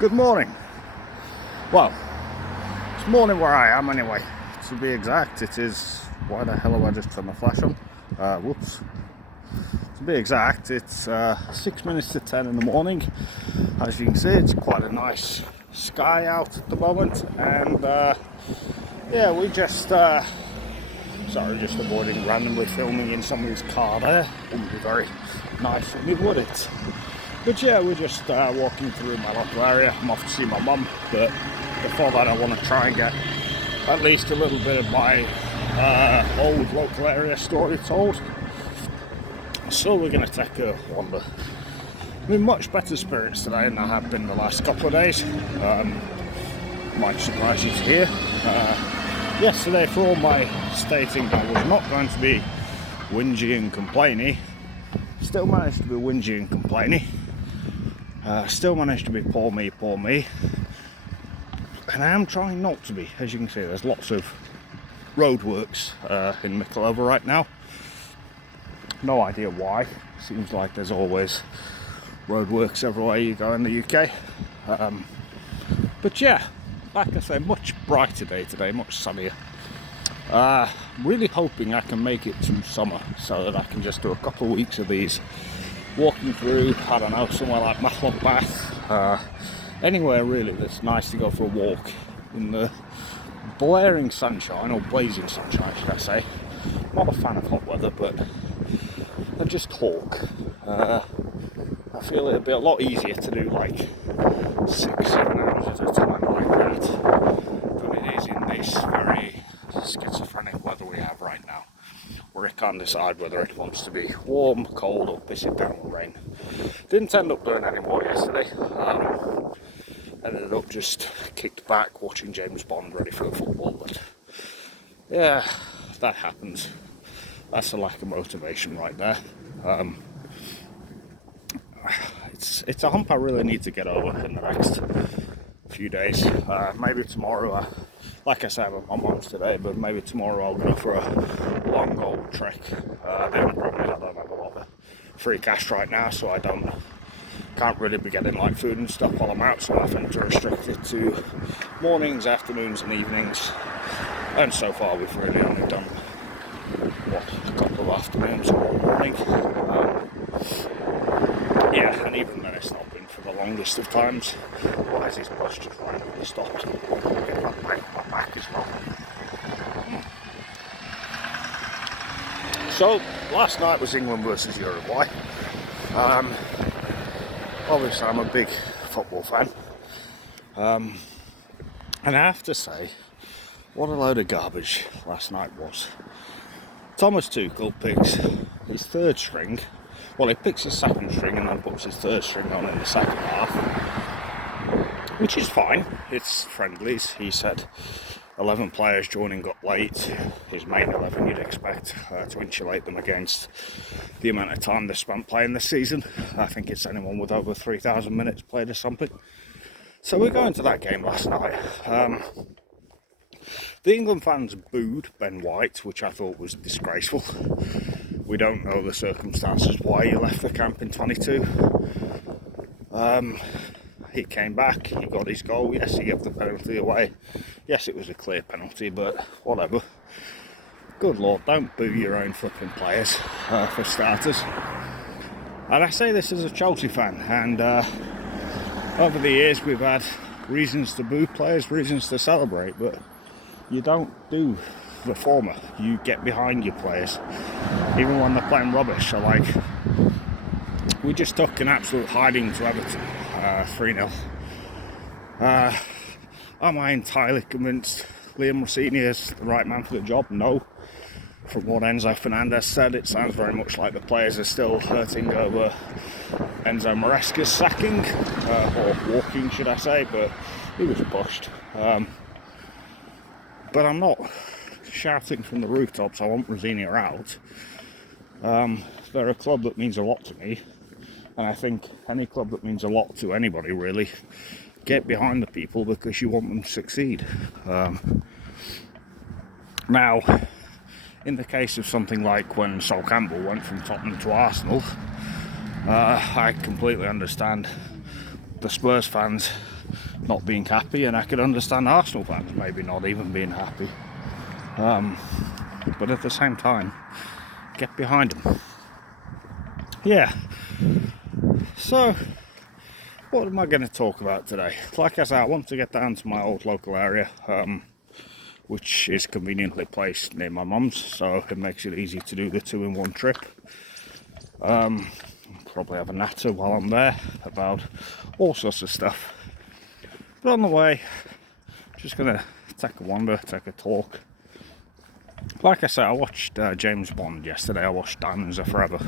Good morning. Well, it's morning where I am anyway. To be exact, it is. Why the hell have I just turned the flash on? Whoops. To be exact, it's 6 minutes to 10 in the morning. As you can see, it's quite a nice sky out at the moment, and yeah, we just. Sorry, just avoiding randomly filming in somebody's car there. Wouldn't be very nice of me, would it? But yeah, we're just walking through my local area. I'm off to see my mum, but before that I want to try and get at least a little bit of my old local area story told. So we're going to take a wander. I'm in much better spirits today than I have been the last couple of days. Might surprise you to hear. Yesterday, for all my stating I was not going to be whingy and complaining, still managed to be whingy and complaining. Still managed to be poor me, and I am trying not to be. As you can see, there's lots of roadworks in Mickleover right now. No idea why. Seems like there's always roadworks everywhere you go in the UK. But yeah, like I say, much brighter day today, much sunnier. Really hoping I can make it to summer so that I can just do a couple of weeks of these. Walking through, I don't know, somewhere like Matlock Bath, anywhere really that's nice to go for a walk in the blaring sunshine, or blazing sunshine should I say. Not a fan of hot weather, but I just talk. I feel it'd be a lot easier to do like 6-7 hours at a time like that than it is in this very schizophrenic weather we have right now, where it can't decide whether it wants to be warm, cold, or piss it down with rain. Didn't end up doing any more yesterday. Ended up just kicked back watching James Bond ready for the football, but yeah, that happens. That's a lack of motivation right there. It's a hump I really need to get over in the next few days. Maybe tomorrow, like I said, I'm on mum's today, but maybe tomorrow I'll go for a long old trek. The only problem is I don't have a lot of free cash right now, so I can't really be getting like food and stuff while I'm out, so I think to restrict it to mornings, afternoons and evenings. And so far we've really only done a couple of afternoons or one morning. Yeah, and even then it's not been for the longest of times. Why is this bus just randomly stopped? Get that my back as well. So, last night was England versus Uruguay. Obviously I'm a big football fan. And I have to say, what a load of garbage last night was. Thomas Tuchel picks his third string. Well, he picks his second string and then puts his third string on in the second half, which is fine. It's friendlies. He said 11 players joining up late. His main 11 you'd expect to insulate them against the amount of time they spent playing this season. I think it's anyone with over 3,000 minutes played or something. So we're going to that game last night. The England fans booed Ben White, which I thought was disgraceful. We don't know the circumstances why he left the camp in 22. He came back, he got his goal. Yes, he gave the penalty away. Yes, it was a clear penalty, but whatever. Good Lord, don't boo your own flipping players, for starters. And I say this as a Chelsea fan, and over the years we've had reasons to boo players, reasons to celebrate, but you don't do the former. You get behind your players, even when they're playing rubbish. So like, we just took an absolute hiding to Everton, 3-0. Am I entirely convinced Liam Rossini is the right man for the job? No. From what Enzo Fernandez said, it sounds very much like the players are still hurting over Enzo Maresca's sacking, or walking should I say, but he was pushed. But I'm not shouting from the rooftops, I want Rosini out. They're a club that means a lot to me, and I think any club that means a lot to anybody really, get behind the people because you want them to succeed. Now, in the case of something like when Sol Campbell went from Tottenham to Arsenal, I completely understand the Spurs fans not being happy, and I could understand Arsenal fans maybe not even being happy. But at the same time, get behind them. Yeah. So, what am I going to talk about today? Like I said, I want to get down to my old local area, which is conveniently placed near my mum's, so it makes it easy to do the 2-in-1 trip. Probably have a natter while I'm there about all sorts of stuff. But on the way, just going to take a wander, take a talk. Like I said, I watched James Bond yesterday. I watched Diamonds Are Forever.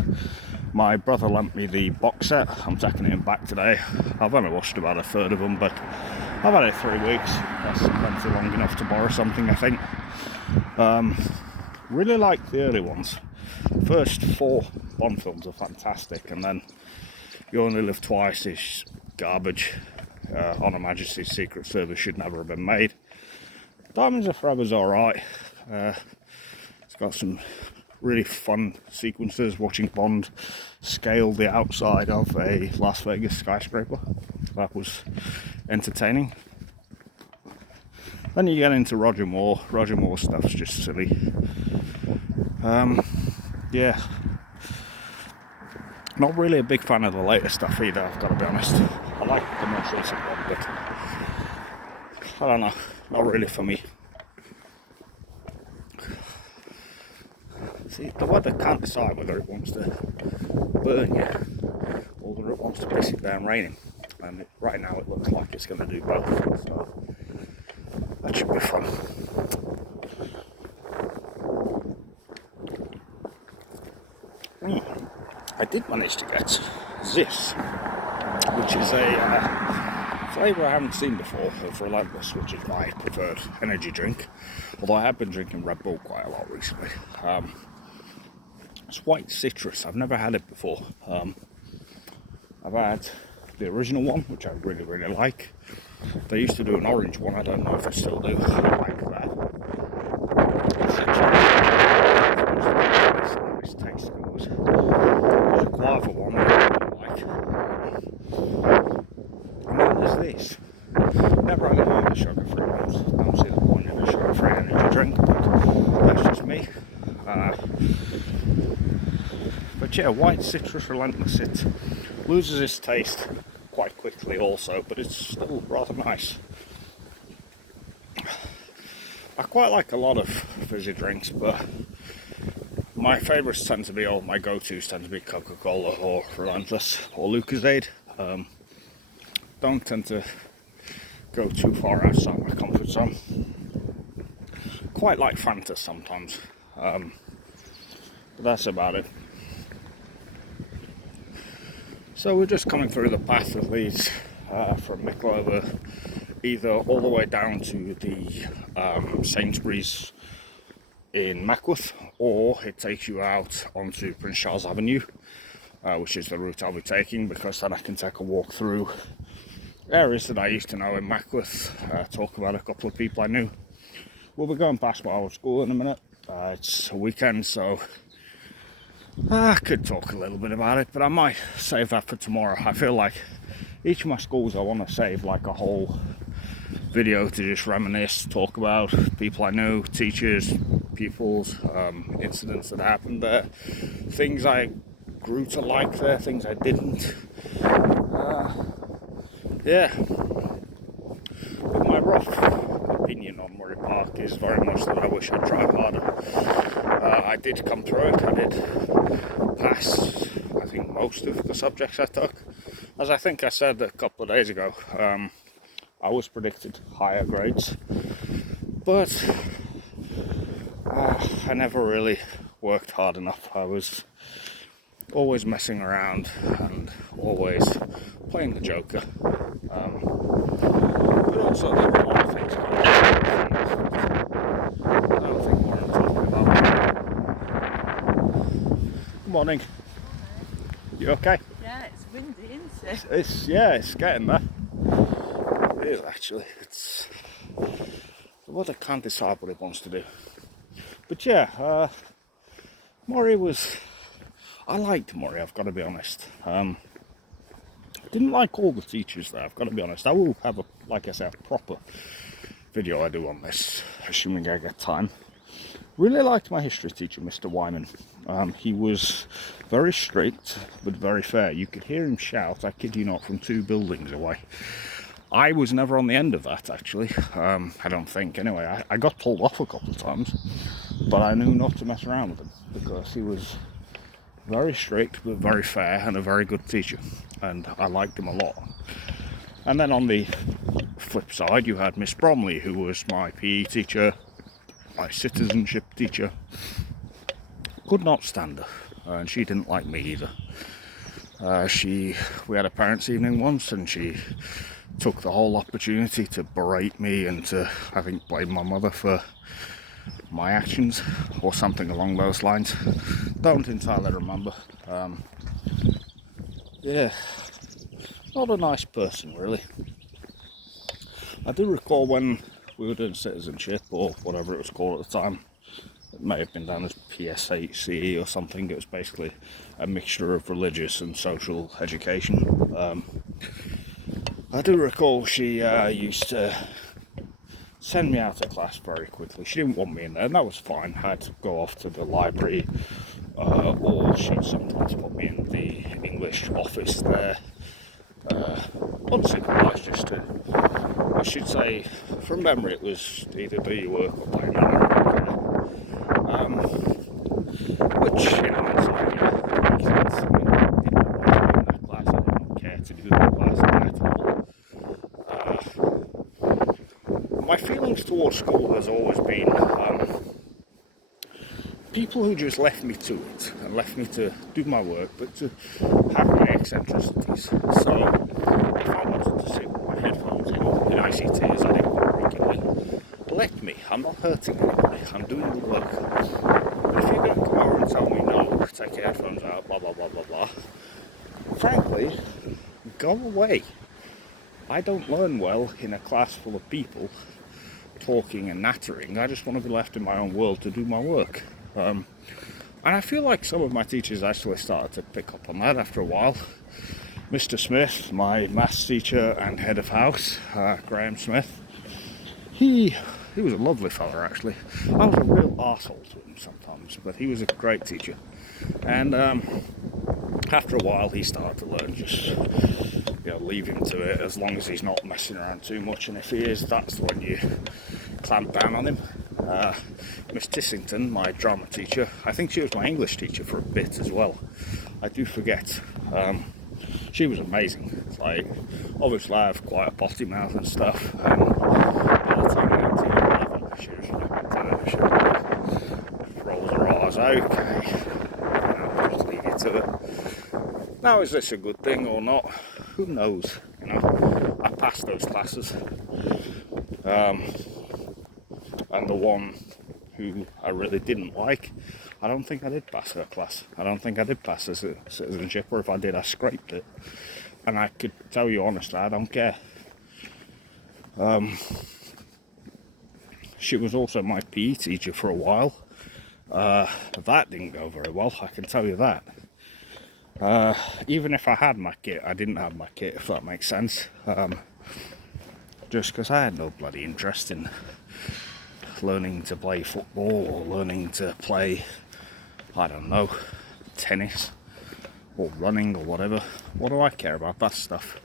My brother lent me the box set. I'm taking it back today. I've only watched about a third of them, but I've had it 3 weeks. That's plenty long enough to borrow something, I think. Really like the early ones. The first 4 Bond films are fantastic, and then You Only Live Twice is garbage. On Her Majesty's Secret Service should never have been made. Diamonds Are Forever's alright. It's got some really fun sequences, watching Bond scale the outside of a Las Vegas skyscraper. That was entertaining. Then you get into Roger Moore. Roger Moore stuff's just silly. Yeah. Not really a big fan of the later stuff either, I've got to be honest. I like the most recent one, but I don't know, not really for me. See, the weather can't decide whether it wants to burn you or whether it wants to piss it down raining. And right now it looks like it's going to do both, so that should be fun. I did manage to get this, which is a flavour I haven't seen before of Relentless, which is my preferred energy drink, although I have been drinking Red Bull quite a lot recently. It's white citrus. I've never had it before. I've had the original one, which I really, really like. They used to do an orange one. I don't know if they still do. I like that. Nice taste goes. There's a guava one that I really like. And then there's this. Never really mind the sugar-free ones. Don't see the point in a sugar-free energy drink, but that's just me. But yeah, white citrus Relentless. It loses its taste quite quickly also, but it's still rather nice. I quite like a lot of fizzy drinks, but my favourites tend to be, or my go-tos tend to be Coca-Cola or Relentless or Lucozade. Don't tend to go too far outside my comfort zone. Quite like Fanta sometimes, but that's about it. So we're just coming through the path that leads from Mickleover either all the way down to the Sainsbury's in Mackworth, or it takes you out onto Prince Charles Avenue, which is the route I'll be taking, because then I can take a walk through areas that I used to know in Mackworth, talk about a couple of people I knew. We'll be going past my old school in a minute. It's a weekend, so I could talk a little bit about it, but I might save that for tomorrow. I feel like each of my schools I want to save like a whole video to just reminisce, talk about people I know, teachers, pupils, incidents that happened there, things I grew to like there, things I didn't. Yeah. But my rough opinion on Murray Park is very much that I wish I'd tried harder. I did come through it. I did pass, I think, most of the subjects I took. As I think I said a couple of days ago, I was predicted higher grades, but I never really worked hard enough. I was always messing around and always playing the Joker. But also there were a lot of things going on. I don't think what I'm talking about. Good morning. You okay? Yeah, it's windy, isn't it? It's getting there. It is actually. It's the weather can't decide what it wants to do. But yeah, Murray was. I liked Murray, I've got to be honest. Didn't like all the teachers there, I've got to be honest. I will have, like I said, a proper video I do on this, assuming I get time. Really liked my history teacher, Mr. Wyman. He was very strict, but very fair. You could hear him shout, I kid you not, from 2 buildings away. I was never on the end of that, actually. I don't think, anyway. I got told off a couple of times, but I knew not to mess around with him, because he was very strict, but very fair, and a very good teacher. And I liked him a lot. And then on the flip side, you had Miss Bromley, who was my PE teacher, my citizenship teacher. Could not stand her, and she didn't like me either. We had a parents' evening once, and she took the whole opportunity to berate me and to, I think, blame my mother for my actions or something along those lines. Don't entirely remember. Yeah, not a nice person, really. I do recall when we were doing citizenship, or whatever it was called at the time. It may have been done as PSHCE or something. It was basically a mixture of religious and social education. I do recall she used to send me out of class very quickly. She didn't want me in there, and that was fine. I had to go off to the library, or she'd sometimes put me in the English office there. Unsupervised, just to, I should say, from memory, it was either do your work or play which, you know, it's like, makes sense. I mean, I didn't want to be in that class. I didn't care to do the class at all. My feelings towards school has always been people who just left me to it and left me to do my work, but to have my eccentricities. So if I wanted to sit with my headphones in ICTs, I didn't go regularly. Let me. I'm not hurting anybody. I'm doing the work. But if you're going to come over and tell me no, take your headphones out, blah blah blah blah blah, frankly, go away. I don't learn well in a class full of people talking and nattering. I just want to be left in my own world to do my work. And I feel like some of my teachers actually started to pick up on that after a while. Mr. Smith, my maths teacher and head of house, Graham Smith, he was a lovely fella, actually. I was a real arsehole to him sometimes, but he was a great teacher. And after a while he started to learn, just, you know, leave him to it as long as he's not messing around too much, and if he is, that's when you clamp down on him. Miss Tissington, my drama teacher, I think she was my English teacher for a bit as well. I do forget. She was amazing. Like, obviously I have quite a potty mouth and stuff, and by the time I got to 11, she just rolls her eyes, okay, I'll just leave it to it. Now, is this a good thing or not? Who knows? You know, I passed those classes. And the one who I really didn't like, I don't think I did pass her class. I don't think I did pass her citizenship, or if I did, I scraped it. And I could tell you honestly, I don't care. She was also my PE teacher for a while. That didn't go very well, I can tell you that. Even if I had my kit, I didn't have my kit, if that makes sense. Just because I had no bloody interest in learning to play football or learning to play, I don't know, tennis or running or whatever. What do I care about that stuff?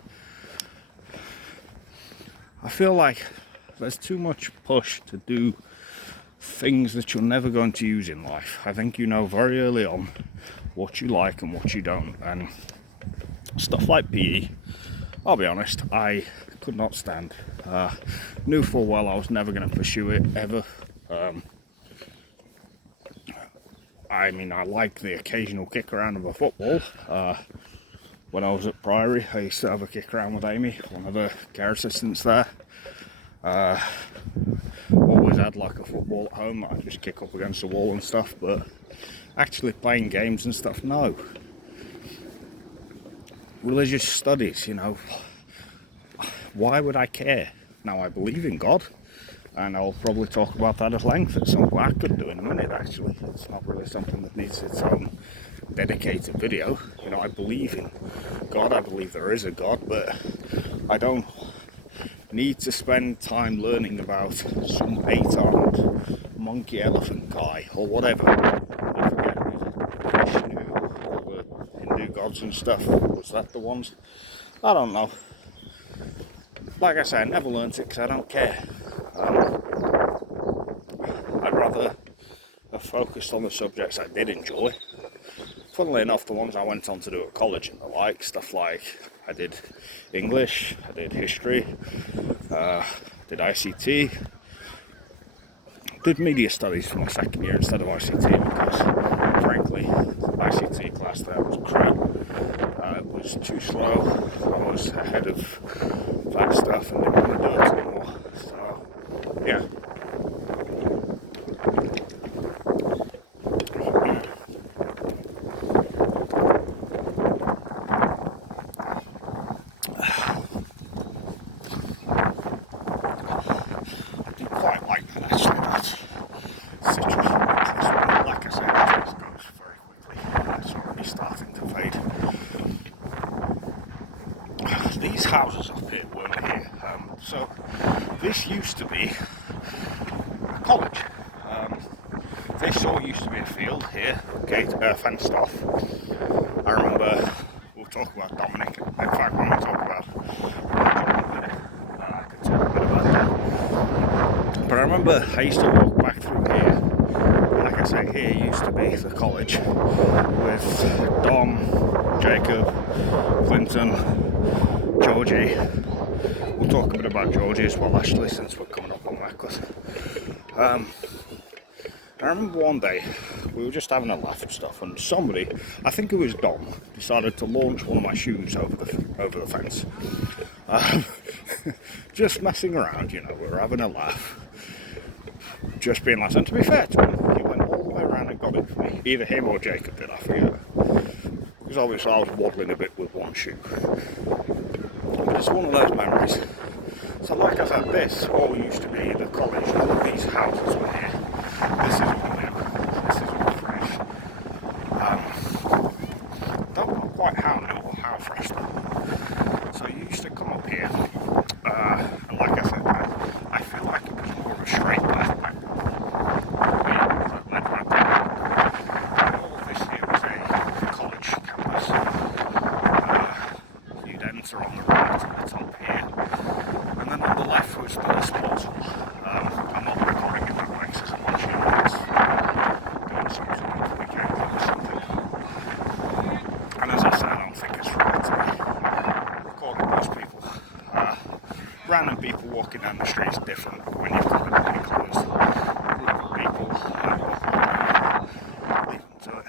I feel like there's too much push to do things that you're never going to use in life. I think you know very early on what you like and what you don't, and stuff like PE, I'll be honest, I could not stand. Knew full well I was never going to pursue it ever. I mean, I like the occasional kick around of a football. When I was at Priory, I used to have a kick around with Amy, one of the care assistants there. Always had like a football at home that I'd just kick up against the wall and stuff, but actually playing games and stuff, no. Religious studies, you know, why would I care? Now, I believe in God, and I'll probably talk about that at length. It's something I could do in a minute, actually. It's not really something that needs its own dedicated video. You know, I believe in God, I believe there is a God, but I don't need to spend time learning about some 8-armed monkey elephant guy or whatever. I forget, Vishnu, all the Hindu gods and stuff. Was that the ones? I don't know. Like I said, I never learnt it because I don't care. I'd rather have focused on the subjects I did enjoy. Funnily enough, the ones I went on to do at college and the like, stuff like I did English, I did history, did ICT, did media studies for my second year instead of ICT because, frankly, the ICT class there was crap. It was too slow. I was ahead of that stuff and didn't want to do it anymore. So, yeah. These houses up here weren't here. So this used to be a college. This all used to be a field here, fenced off. I remember, we'll talk about Dominic. In fact, when we talk about I could talk a bit about that. But I remember I used to walk back through here. Like I say, here used to be the college with Dom, Jacob, Clinton, Georgie. We'll talk a bit about Georgie as well, actually, since we're coming up on Mackless. I remember one day we were just having a laugh and stuff, and somebody, I think it was Dom, decided to launch one of my shoes over the fence. Just messing around, you know. We were having a laugh, just being like. And to be fair to him, he went all the way around and got it for me. Either him or Jacob did, I forget. Because obviously I was waddling a bit with one shoe. But it's one of those memories. So like I said, this all used to be the college. All of these houses were here. This is all new. This is all fresh. Don't know quite how new or how fresh though. So you used to come up here, and like I said, I feel like it was more of a straight path back then. All of this here was a college campus. You'd enter on the right at the top here, and then on the left was the sports hall. I'm not recording it that way because I'm watching it's doing some sort of weekend or something. And as I said, I don't think it's right to be recording those people. Random people walking down the street is different when you've got a really closed group of people leave them to it.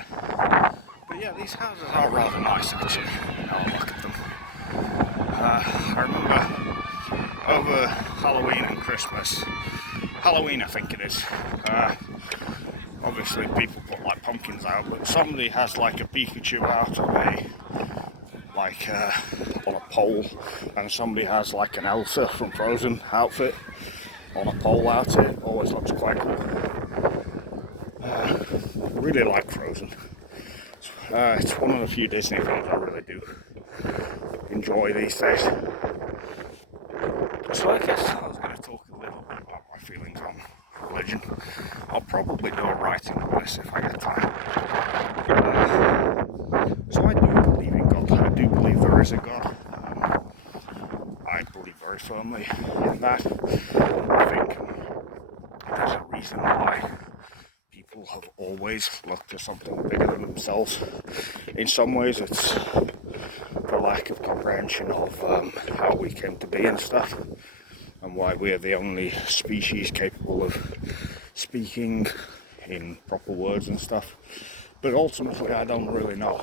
But yeah, these houses are rather nice actually. Now I look at them. I remember over Halloween and Christmas, Halloween I think it is, obviously people put like pumpkins out, but somebody has like a Pikachu out on a pole, and somebody has like an Elsa from Frozen outfit on a pole out here. Always looks quite cool. I really like Frozen. It's one of the few Disney films I really do enjoy these days. So I guess I was going to talk a little bit about my feelings on religion. I'll probably do a writing on this if I get time. So I do believe in God. I do believe there is a God. I believe very firmly in that. I think there's a reason why people have always looked to something bigger than themselves. In some ways it's the lack of comprehension of how we came to be and stuff, and why we are the only species capable of speaking in proper words and stuff. But ultimately I don't really know.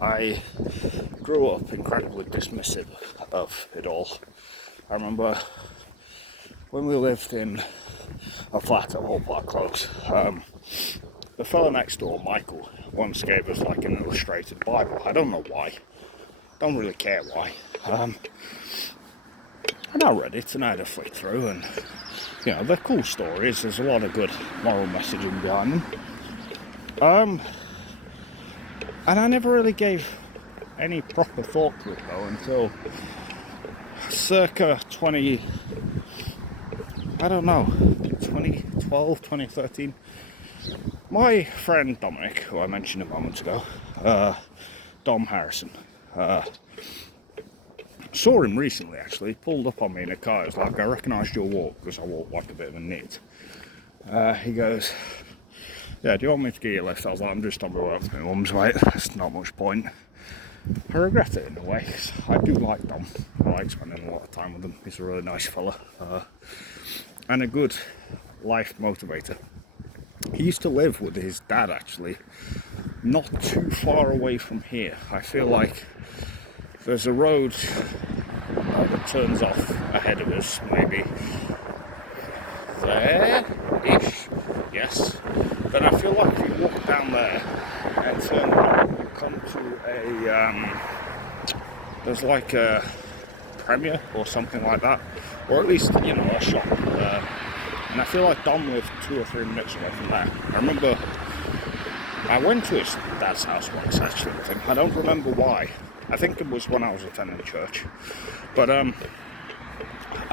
I grew up incredibly dismissive of it all. I remember when we lived in a flat at Hall Park Close, the fella next door, Michael, once gave us like an illustrated Bible. I don't know why. Don't really care why. And I read it and I had a flick through, and they're cool stories. There's a lot of good moral messaging behind them. And I never really gave any proper thought to it though until circa 2012, 2013. My friend Dominic, who I mentioned a moment ago, Dom Harrison, saw him recently actually. He pulled up on me in a car. He was like, I recognised your walk, because I walk like a bit of a nit. He goes, yeah, do you want me to get you a lift? I was like, I'm just on my way up to my mum's, mate. There's not much point. I regret it in a way, because I do like Dom. I like spending a lot of time with him. He's a really nice fella. And a good life motivator. He used to live with his dad, actually, not too far away from here. I feel like there's a road that turns off ahead of us, maybe there-ish, yes. Then I feel like if you walk down there and turn right, you come to there's like a Premier or something like that, or at least, a shop. And I feel like Dom lived 2 or 3 minutes away from there. I remember I went to his dad's house once, actually, with him. I don't remember why. I think it was when I was attending church. But I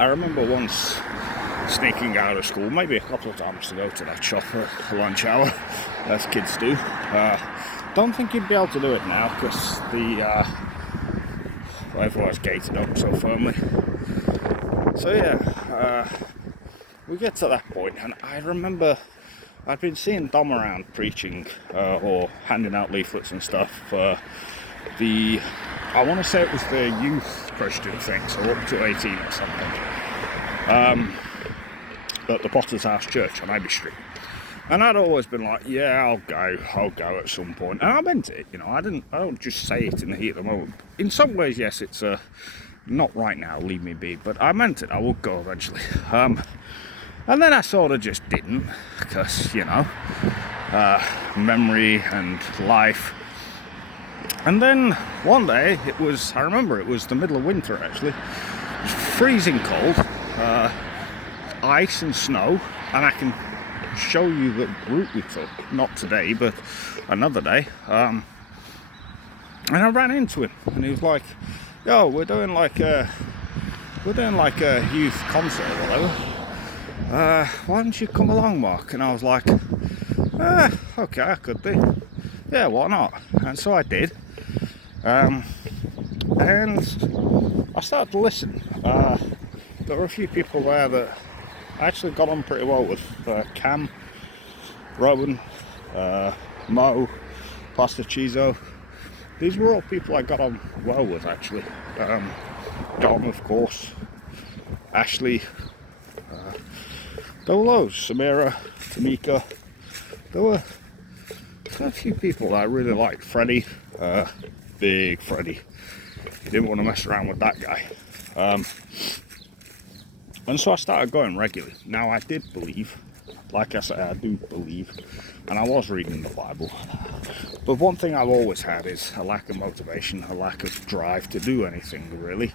remember once sneaking out of school, maybe a couple of times, to go to that shop at lunch hour, as kids do. Don't think you'd be able to do it now, because everyone's gated up so firmly. So yeah, we get to that point, and I remember I'd been seeing Dom around preaching or handing out leaflets and stuff for I want to say it was the youth Christian thing, so up to 18 or something, at the Potter's House Church on Abbey Street. And I'd always been like, yeah, I'll go at some point. And I meant it, I don't just say it in the heat of the moment. In some ways, yes, it's not right now, leave me be, but I meant it, I would go eventually. And then I sort of just didn't, because, memory and life. And then one day, I remember it was the middle of winter actually, it was freezing cold, ice and snow, and I can show you the route we took, not today, but another day. And I ran into him, and he was like, yo, we're doing like a youth concert or whatever. Why don't you come along, Mark? And I was like, okay, I could do. Yeah, why not? And so I did. And I started to listen. There were a few people there that I actually got on pretty well with. Cam, Rowan, Mo, Pastor Chizo. These were all people I got on well with, actually. Dom, of course. Ashley. There were loads. Samira, Tamika. There were a few people that I really liked. Freddie. Big Freddie. Didn't want to mess around with that guy. And so I started going regularly. Now I did believe, like I said, I do believe, and I was reading the Bible. But one thing I've always had is a lack of motivation, a lack of drive to do anything, really.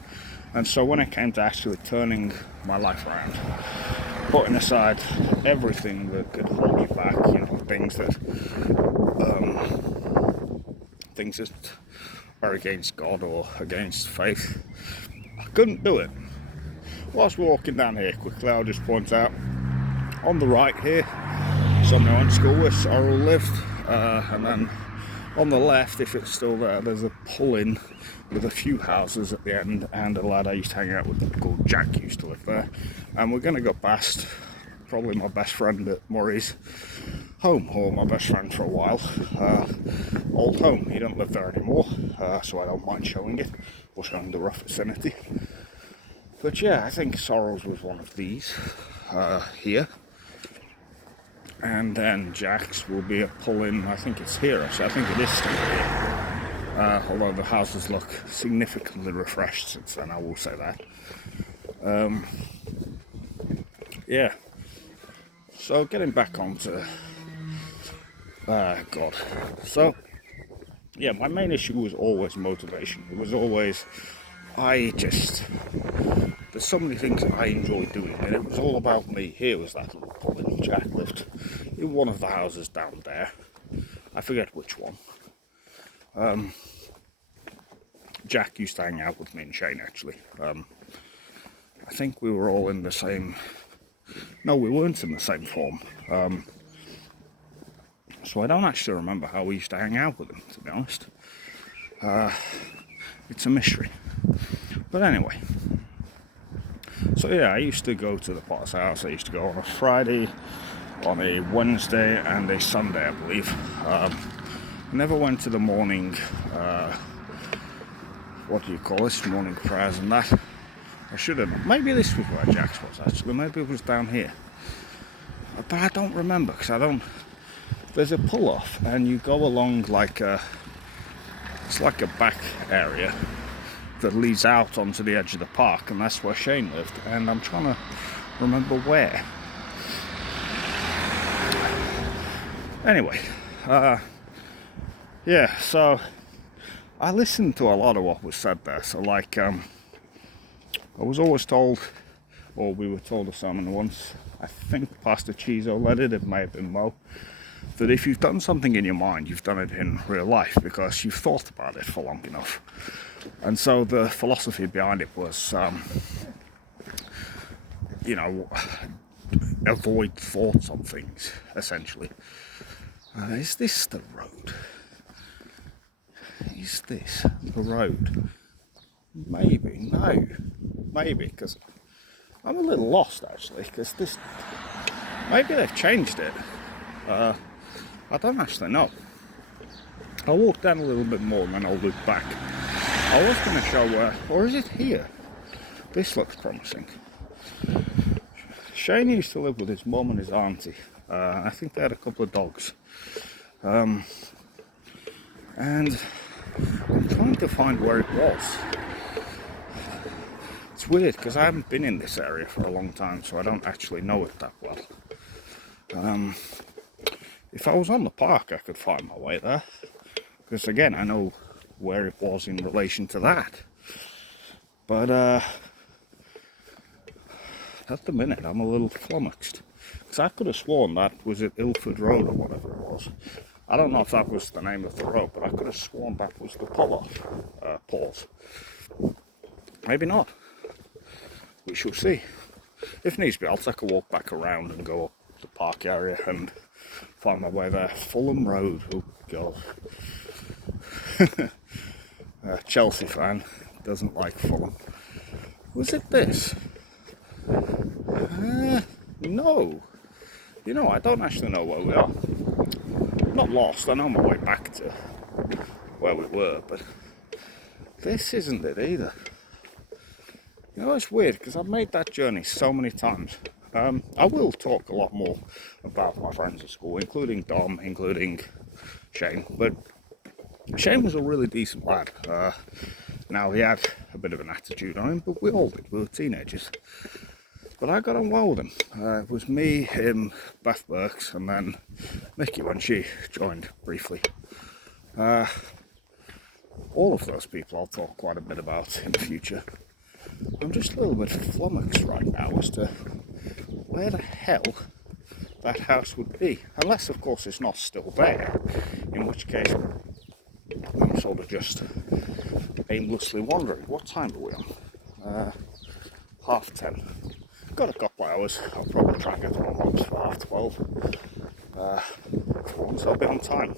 And so when it came to actually turning my life around, putting aside everything that could hold you back, things that are against God or against faith, I couldn't do it. Whilst we're walking down here quickly, I'll just point out, on the right here, somewhere I went to school with, Sorrel lived, and then on the left, if it's still there, there's a pull-in with a few houses at the end, and a lad I used to hang out with called Jack used to live there. And we're going to go past probably my best friend at Murray's home, or my best friend for a while, old home. He don't live there anymore, so I don't mind showing it, or showing the rough vicinity. But yeah, I think Sorrels was one of these here. And then Jack's will be a pull-in, I think it's here, so I think it is still here. Although the houses look significantly refreshed since then, I will say that. Yeah. So getting back onto God. So yeah, my main issue was always motivation. It was always, there's so many things that I enjoy doing, and it was all about me. Here was that little pub in Jack lived in one of the houses down there. I forget which one. Jack used to hang out with me and Shane, actually. I think we were all in the same... No, we weren't in the same form. So I don't actually remember how we used to hang out with him, to be honest. It's a mystery. But anyway. So yeah, I used to go to the Potter's house. I used to go on a Friday, on a Wednesday, and a Sunday, I believe. I never went to the morning... what do you call this? Morning prayers and that. I should have. Maybe this was where Jack's was, actually. Maybe it was down here. But I don't remember, because I don't... There's a pull-off, and you go along like a... It's like a back area that leads out onto the edge of the park, and that's where Shane lived. And I'm trying to remember where. Anyway, yeah, so I listened to a lot of what was said there. So like, I was always told, or we were told a sermon once, I think Pastor Chizo led it may have been Mo, that if you've done something in your mind, you've done it in real life because you've thought about it for long enough. And so the philosophy behind it was, you know, avoid thoughts on things, essentially. Is this the road? Is this the road? Maybe, no. Maybe, because I'm a little lost, actually, because this... Maybe they've changed it. I don't actually know. I'll walk down a little bit more and then I'll look back. I was going to show where... Or is it here? This looks promising. Shane used to live with his mum and his auntie. I think they had a couple of dogs. And I'm trying to find where it was. It's weird because I haven't been in this area for a long time, so I don't actually know it that well. If I was on the park, I could find my way there. Because again, I know where it was in relation to that. But at the minute, I'm a little flummoxed. Because I could have sworn that was at Ilford Road or whatever it was. I don't know if that was the name of the road, but I could have sworn that was the pull-off. Pause. Maybe not. We shall see. If needs be, I'll take a walk back around and go up the park area and find my way there. Fulham Road. Oh, God. Chelsea fan doesn't like Fulham. Was it this? No. You know, I don't actually know where we are. I'm not lost. I know my way back to where we were, but this isn't it either. You know, it's weird because I've made that journey so many times. I will talk a lot more about my friends at school, including Dom, including Shane. But Shane was a really decent lad. Now, he had a bit of an attitude on him, but we all did. We were teenagers. But I got on well with him. It was me, him, Beth Burks, and then Mickey when she joined briefly. All of those people I'll talk quite a bit about in the future. I'm just a little bit flummoxed right now as to where the hell that house would be. Unless, of course, it's not still there. In which case, I'm sort of just aimlessly wandering. What time are we on? 10:30. Got a couple hours. I'll probably try and get to my mum's for 12:30. For once I'll be on time.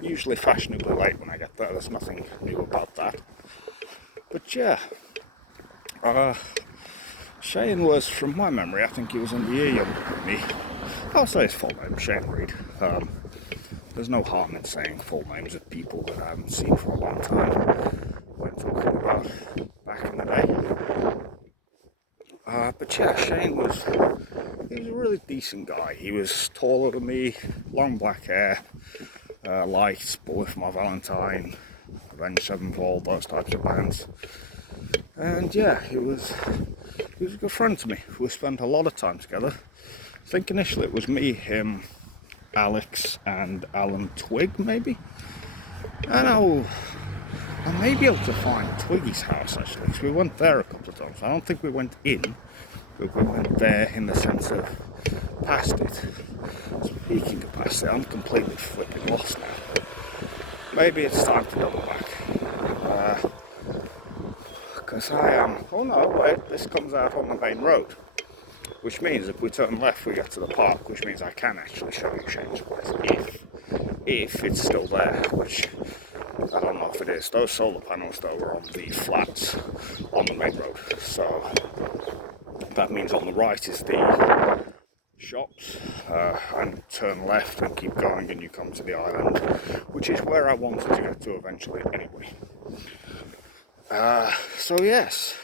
Usually fashionably late when I get there. There's nothing new about that. But yeah, Shane was, from my memory, I think he was a year younger than me. I'll say his full name, Shane Reed. There's no harm in saying full names of people that I haven't seen for a long time when talking about back in the day. But yeah, Shane was a really decent guy. He was taller than me, long black hair, liked Bullet for My Valentine, Avenged Sevenfold, those types of bands. And yeah, he was a good friend to me. We spent a lot of time together. I think initially it was me, him, Alex, and Alan Twig, maybe. I may be able to find Twiggy's house actually, because we went there a couple of times. I don't think we went in, but we went there in the sense of past it. Speaking of past it, I'm completely flipping lost now. Maybe it's time to double back. Because I am... Oh no, wait, this comes out on the main road. Which means if we turn left we get to the park, which means I can actually show you Shane's place. If it's still there, which I don't know if it is. Those solar panels though are on the flats on the main road. So that means on the right is the shops, and turn left and keep going and you come to the island, which is where I wanted to get to eventually anyway. So yes,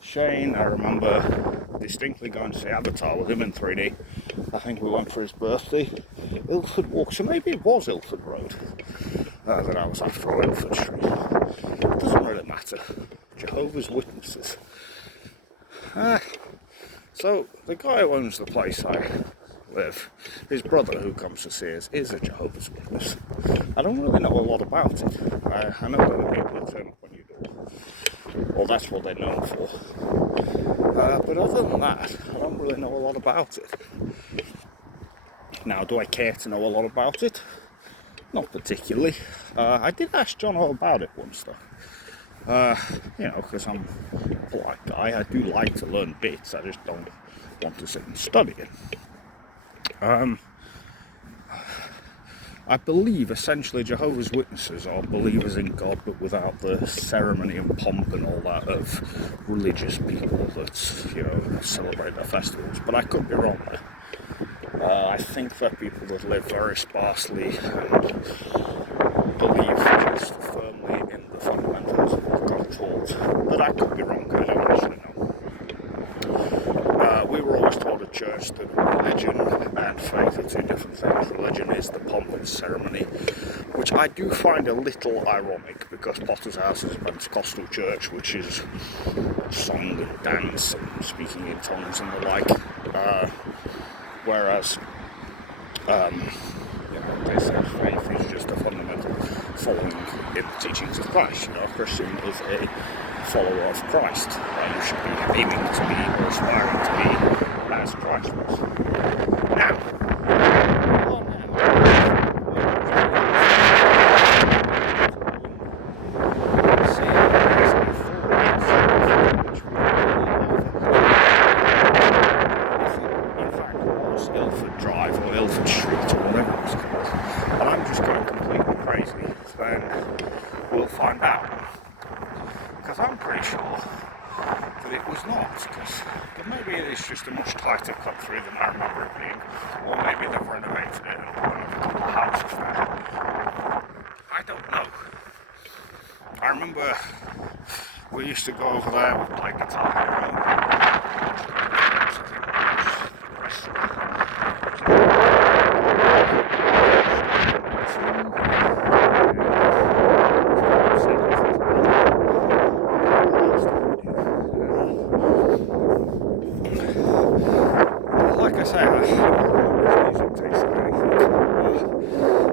Shane, I remember distinctly going to see Avatar with him in 3D. I think we went for his birthday. Ilford Walk, so maybe it was Ilford Road that I was after, or Ilford Street. It doesn't really matter. Jehovah's Witnesses. So the guy who owns the place I live, his brother who comes to see us is a Jehovah's Witness. I don't really know a lot about it. I know that the people who turn up on your door, well, that's what they're known for. But other than that, I don't really know a lot about it. Now, do I care to know a lot about it? Not particularly. I did ask John all about it once though. You know, because I'm a polite guy, I do like to learn bits, I just don't want to sit and study it. I believe essentially Jehovah's Witnesses are believers in God, but without the ceremony and pomp and all that of religious people that, you know, celebrate their festivals. But I could be wrong there. I think that people that live very sparsely and believe just firmly in the fundamentals of what God taught. But I could be wrong, I don't actually know. We were always taught at church that religion and faith are two different things. Religion is the pomp and ceremony, which I do find a little ironic, because Potter's House is a Pentecostal church, which is song and dance and speaking in tongues and the like. Whereas, you know, they say faith is just a fundamental following in the teachings of Christ. You know, a Christian is a follower of Christ. You should be aiming to be or aspiring to be as Christ was. Now, Ilford Drive or Ilford Street or whatever it was called, and I'm just going completely crazy, then we'll find out. Because I'm pretty sure that it was not, but maybe it is just a much tighter cut through than I remember it being, or maybe they've renovated it and put another couple of houses there. I don't know. I remember we used to go over there, we'd play guitar, like I say, I don't know his music taste or anything.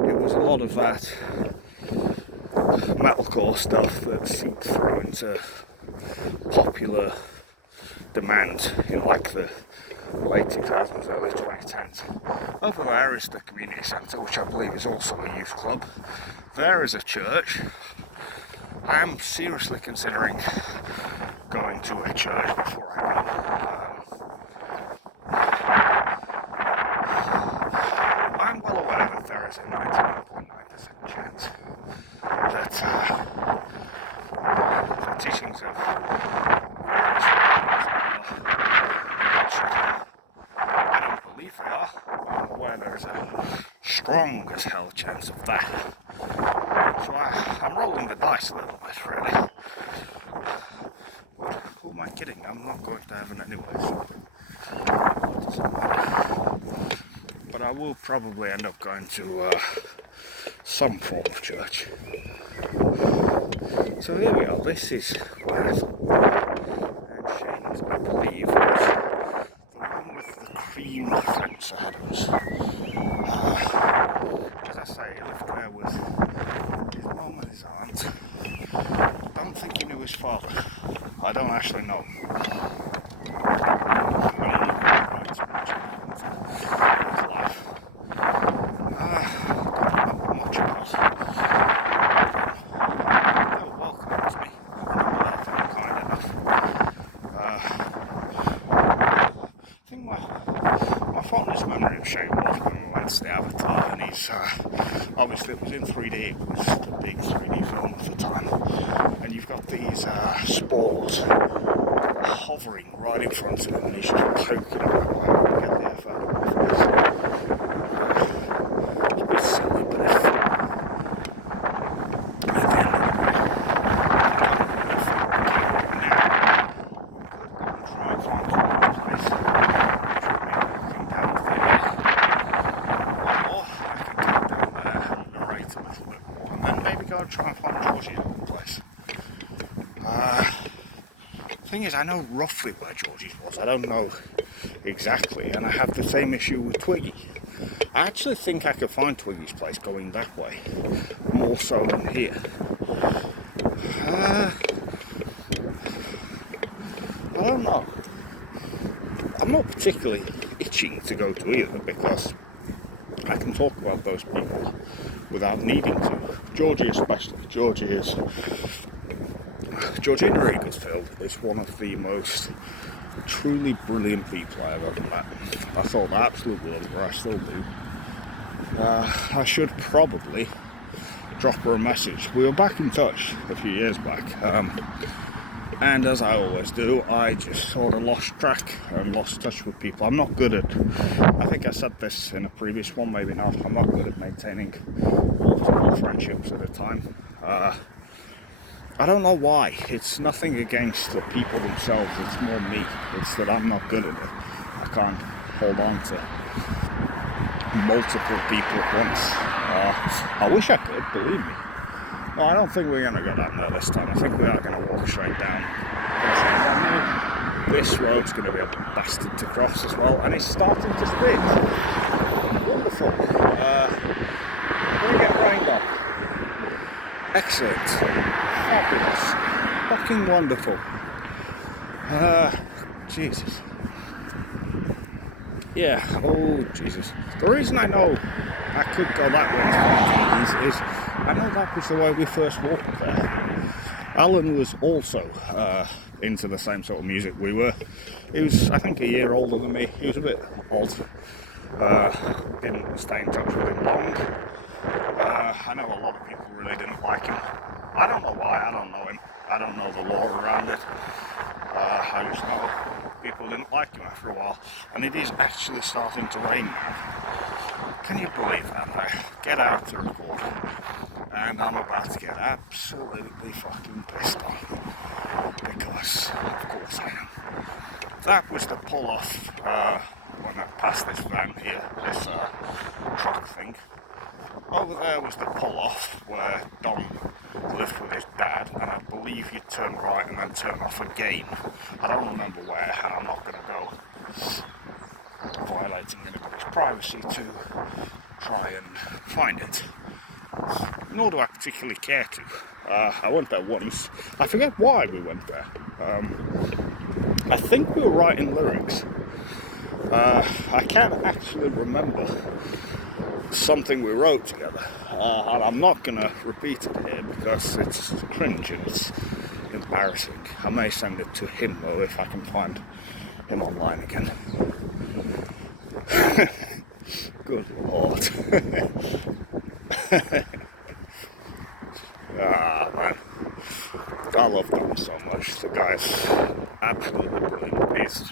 It was a lot of that metalcore stuff that seeped through into popular demand in like the late 2000s, early 2010s. Over there is the community centre, which I believe is also a youth club. There is a church. I am seriously considering going to a church before I go. I'm well aware that there is a 99.9% chance that the teachings of I don't believe they are. I'm aware there's a strong as hell chance of that. So I'm rolling the dice a little bit, really. But who am I kidding? I'm not going to heaven anyway, so it doesn't matter. But I will probably end up going to some form of church. So here we are. This is where I thought Shane's, I believe, was the one with the cream fence ahead of us. As I say, he lived there with his mum and his aunt. I don't think he knew his father. I don't actually know. Fondest memory of Shane was when we went to the Avatar, and he's obviously it was in 3D. It was the big 3D film of the time, and you've got these spores hovering right in front of him, and he's just poking them out to get the effort off this. It's a bit silly, but it's fun. At the end of the day, try and find some place. Try and find Georgie's open place. Thing is, I know roughly where Georgie's was. I don't know exactly, and I have the same issue with Twiggy. I actually think I could find Twiggy's place going that way, more so than here. I don't know. I'm not particularly itching to go to either because I can talk about those people without needing to. Georgie especially. Georgina Eaglesfield is one of the most truly brilliant people I've ever met. I thought absolutely loved her, I still do. I should probably drop her a message. We were back in touch a few years back, and as I always do, I just sort of lost track and lost touch with people. I'm not good at, I think I said this in a previous one, maybe not, I'm not good at maintaining multiple friendships at a time. I don't know why. It's nothing against the people themselves, it's more me. It's that I'm not good at it. I can't hold on to multiple people at once. I wish I could, believe me. No, I don't think we're going to go down there this time. I think we are going to walk straight down. This road's going to be a bastard to cross as well, and it's starting to spin. Wonderful. We're going to get rained on. Excellent. Fabulous. Fucking wonderful. Jesus. Yeah, oh Jesus. The reason I know I could go that way is I know that was the way we first walked there. Alan was also into the same sort of music we were. He was, I think, a year older than me. He was a bit odd. Didn't stay in touch with him long. I know a lot of people really didn't like him. I don't know why, I don't know him. I don't know the lore around it. I just know people didn't like him after a while. And it is actually starting to rain now. Can you believe that? I get out to record and I'm about to get absolutely fucking pissed off. Because, of course I am. That was the pull-off when I passed this van here, this truck thing. Over there was the pull-off where Dom lived with his dad, and I believe you turn right and then turn off again. I don't remember where, and I'm not going to go violating anybody's privacy to try and find it. Nor do I particularly care to. I went there once. I forget why we went there. I think we were writing lyrics. I can't actually remember something we wrote together, and I'm not going to repeat it here because it's cringe and it's embarrassing. I may send it to him though if I can find him online again. Good lord. Man, I love Dom so much. The guy's absolutely brilliant.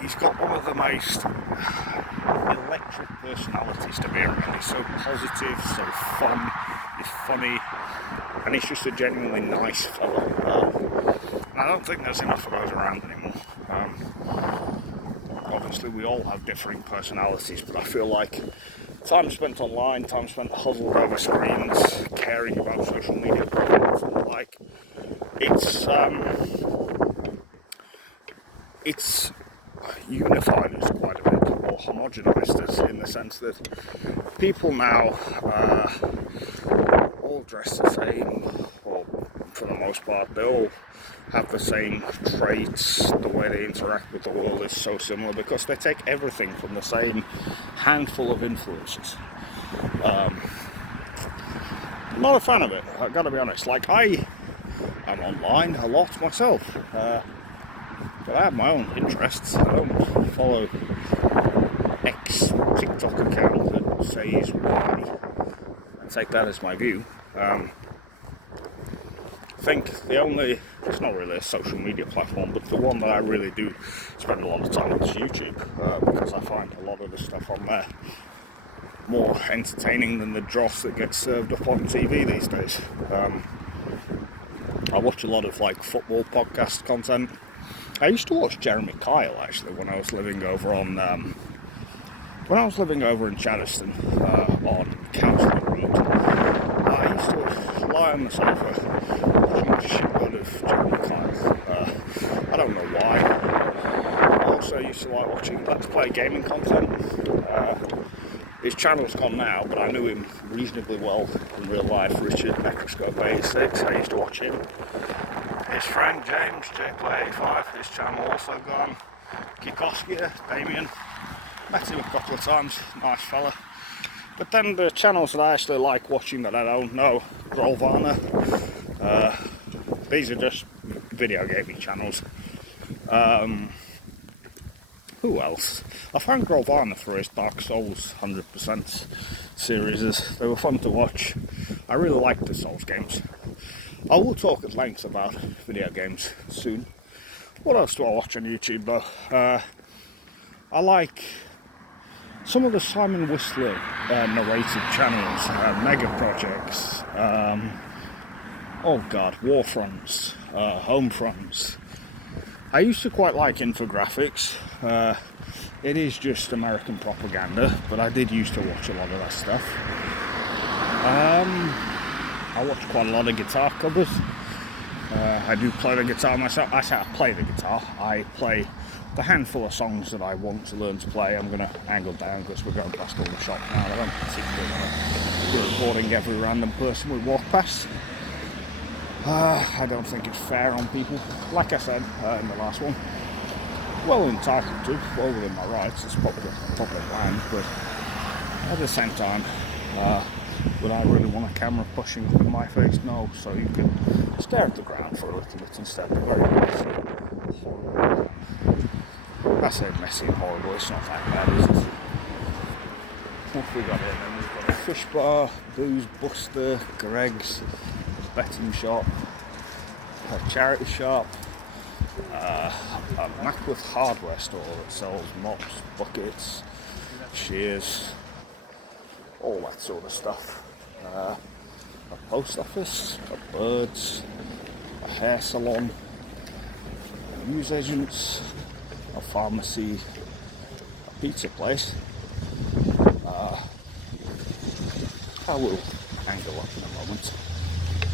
He's got one of the most electric personalities to be around. He's so positive, so fun, he's funny, and he's just a genuinely nice fellow. I don't think there's enough of those around anymore. Obviously we all have differing personalities, but I feel like time spent online, time spent huddled over screens, caring about social media problems and the like, it's unified us quite a bit, or homogenized us in the sense that people now all dress the same, or for the most part. They all have the same traits. The way they interact with the world is so similar because they take everything from the same handful of influences. I'm not a fan of it, I've got to be honest. Like, I am online a lot myself, but I have my own interests. I don't follow X TikTok account that says Y and take that as my view. I think it's not really a social media platform, but the one that I really do spend a lot of time on is YouTube, because I find a lot of the stuff on there more entertaining than the dross that gets served up on TV these days. I watch a lot of like football podcast content. I used to watch Jeremy Kyle actually when I was living over in Chaddeston on Council Road. I used to lie on the sofa watching a shitload of Jeremy Kyle. I don't know why. I also used to like watching Let's Play gaming content. His channel's gone now, but I knew him reasonably well in real life. Richard Necroscope 86, I used to watch him. His friend James, JPlay85, his channel also gone. Kikoskia, Damien, met him a couple of times, nice fella. But then the channels that I actually like watching that I don't know, Grolvana, these are just video gaming channels. Who else? I found Grolvana for his Dark Souls 100% series. They were fun to watch. I really liked the Souls games. I will talk at length about video games soon. What else do I watch on YouTube though? I like some of the Simon Whistler narrated channels, Mega Projects, Warfronts, Homefronts. I used to quite like Infographics. It is just American propaganda, but I did used to watch a lot of that stuff. I watch quite a lot of guitar covers. I do play the guitar myself. I say I play the guitar. I play the handful of songs that I want to learn to play. I'm going to angle down because we're going past all the shop now. I don't particularly want to be recording every random person we walk past. I don't think it's fair on people. Like I said in the last one, well entitled to, well within my rights. It's public land, but at the same time, would I really want a camera pushing up in my face? No. So you can stare at the ground for a little bit instead. They're very messy, horrible. I say messy and horrible. It's not that bad, is it? What have we got here then? We've got a fish bar, Booze Buster, Greg's, betting shop, a charity shop, a Mackworth hardware store that sells mops, buckets, shears, all that sort of stuff. A post office, a Birds, a hair salon, newsagents, a pharmacy, a pizza place. I will angle up in a moment.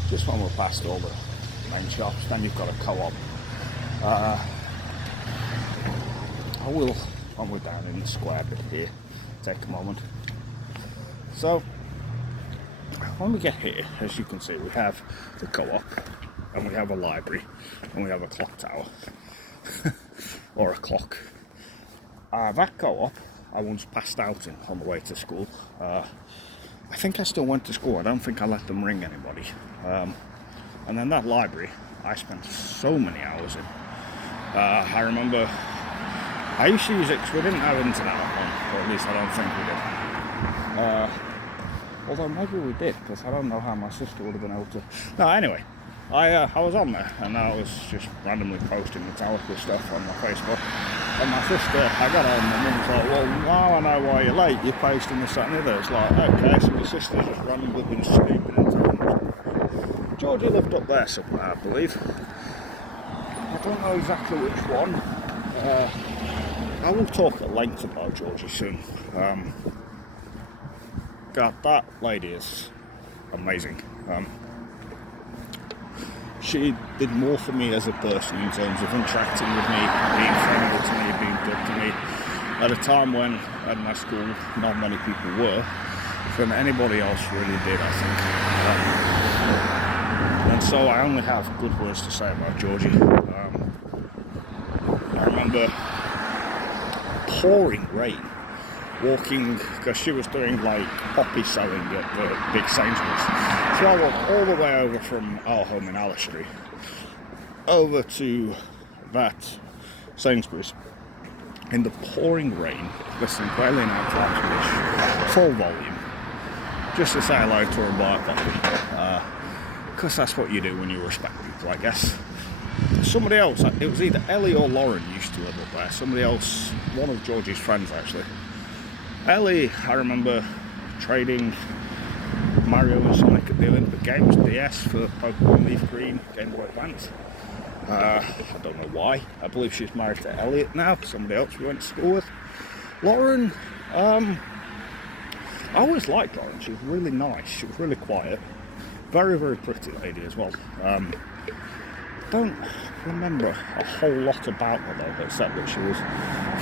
Just when we're past all the main shops, then you've got a co-op. I will, when we're down in the square bit here, take a moment. So, when we get here, as you can see, we have the co-op, and we have a library, and we have a clock tower, or a clock. That co-op, I once passed out in on the way to school. I think I still went to school. I don't think I let them ring anybody. And then that library, I spent so many hours in. I remember I used to use it because we didn't have internet at home, or at least I don't think we did. Although maybe we did, because I don't know how my sister would have been able to. No, anyway, I was on there, and I was just randomly posting Metallica stuff on my Facebook. And my sister, I got on, and mum was like, well, now I know why you're late, you're posting this, that and the other. It's like, okay, so my sister's just randomly been stupid and telling me. Georgie lived up there somewhere, I believe. I don't know exactly which one. I will talk at length about Georgie soon. God, that lady is amazing. She did more for me as a person in terms of interacting with me, being friendly to me, being good to me, at a time when at my school not many people were, than anybody else really did, I think. And and so I only have good words to say about Georgie. I remember pouring rain, walking, because she was doing like poppy sowing at the big Sainsbury's. So I walked all the way over from our home in Allestree over to that Sainsbury's in the pouring rain, listening to Alien Ant Flatbush, full volume, just to say hello to her and buy a coffee. Because that's what you do when you respect people, I guess. Somebody else, it was either Ellie or Lauren used to live up there. Somebody else, one of Georgie's friends actually. Ellie, I remember trading Mario and Sonic at the Olympic Games, DS for Pokemon Leaf Green, Game Boy Advance. I don't know why. I believe she's married to Elliot now, somebody else we went to school with. Lauren, I always liked Lauren. She was really nice. She was really quiet. Very, very pretty lady as well. Don't remember a whole lot about her though, except that she was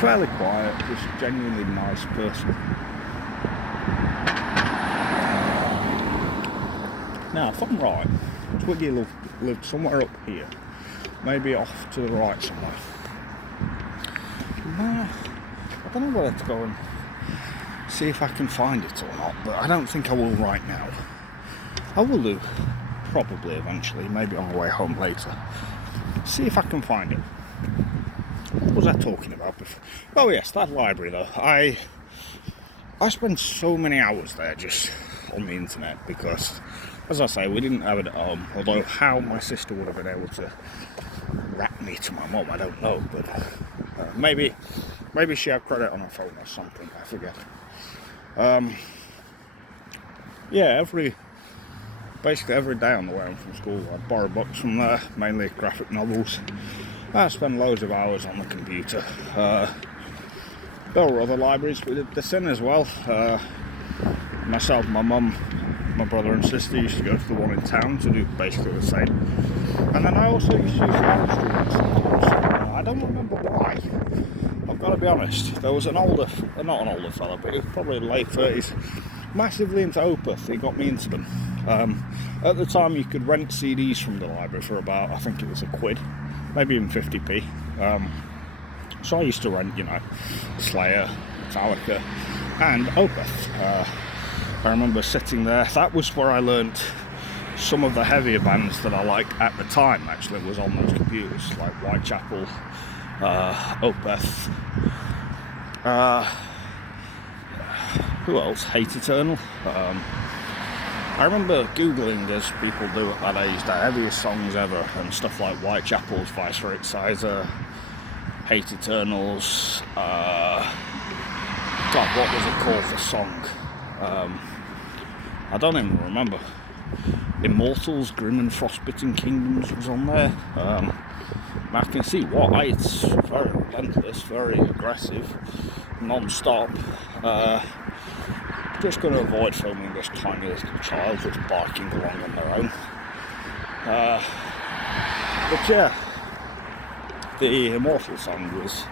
fairly quiet, just a genuinely nice person. Now, if I'm right, Twiggy lived somewhere up here, maybe off to the right somewhere. I don't know whether to go and see if I can find it or not, but I don't think I will right now. I will do, probably eventually, maybe on the way home later. See if I can find it. What was I talking about before? Oh yes, that library though. I spent so many hours there just on the internet because, as I say, we didn't have it at home. Although how my sister would have been able to rat me to my mum, I don't know. But maybe she had credit on her phone or something. I forget. Yeah, basically every day on the way home from school, I'd borrow books from there, mainly graphic novels. I spend loads of hours on the computer. There were other libraries we did this in as well. Myself, my mum, my brother and sister used to go to the one in town to do basically the same. And then I also used to use the Allestree one sometimes. I don't remember why. I've got to be honest. There was not an older fella, but he was probably late 30s. Massively into Opeth, he got me into them. At the time you could rent CDs from the library for about, I think it was £1, maybe even 50p. So I used to rent, Slayer, Metallica and Opeth. I remember sitting there, that was where I learnt some of the heavier bands that I liked at the time actually was on those computers, like Whitechapel, Opeth, who else? Hate Eternal. I remember Googling, as people do at that age, the heaviest songs ever, and stuff like Whitechapel's Vice for Exciter, Hate Eternals, God, what was it called, the song? I don't even remember. Immortals, Grim and Frostbitten Kingdoms was on there. I can see why. It's very relentless, very aggressive, non-stop. Just going to avoid filming this tiny little child that's barking along on their own. But yeah, the Immortal song was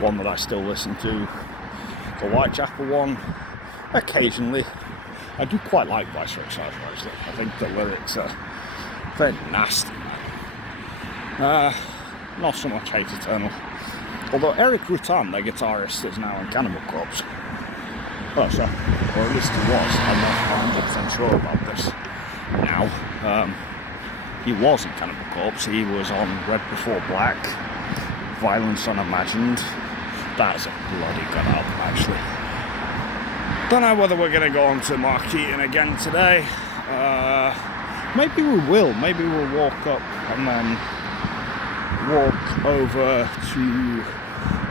one that I still listen to. The Whitechapel one, occasionally. I do quite like Vice for Exciter actually. I think the lyrics are very nasty. Not so much Hate Eternal. Although Eric Rutan, their guitarist, is now in Cannibal Corpse. Oh, so, or at least he was. I'm not 100% sure about this now. He was in Cannibal Corpse. He was on Red Before Black, Violence Unimagined. That's a bloody good album, actually. Don't know whether we're going to go on to Mark Keaton again today. Maybe we will. Maybe we'll walk up and then walk over to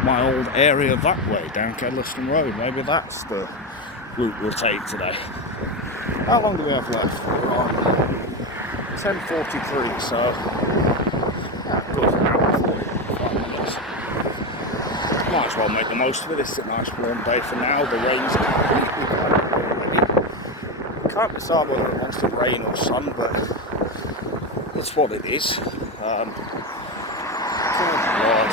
my old area that way, down Kedleston Road. Maybe that's the route we'll take today. How long do we have left? We're on 10:43, so yeah, good, an hour and 45 minutes. Might as well make the most of it. It's a nice warm day for now. The rain's completely gone already. Can't decide whether it wants to rain or sun, but it's what it is. Good Lord.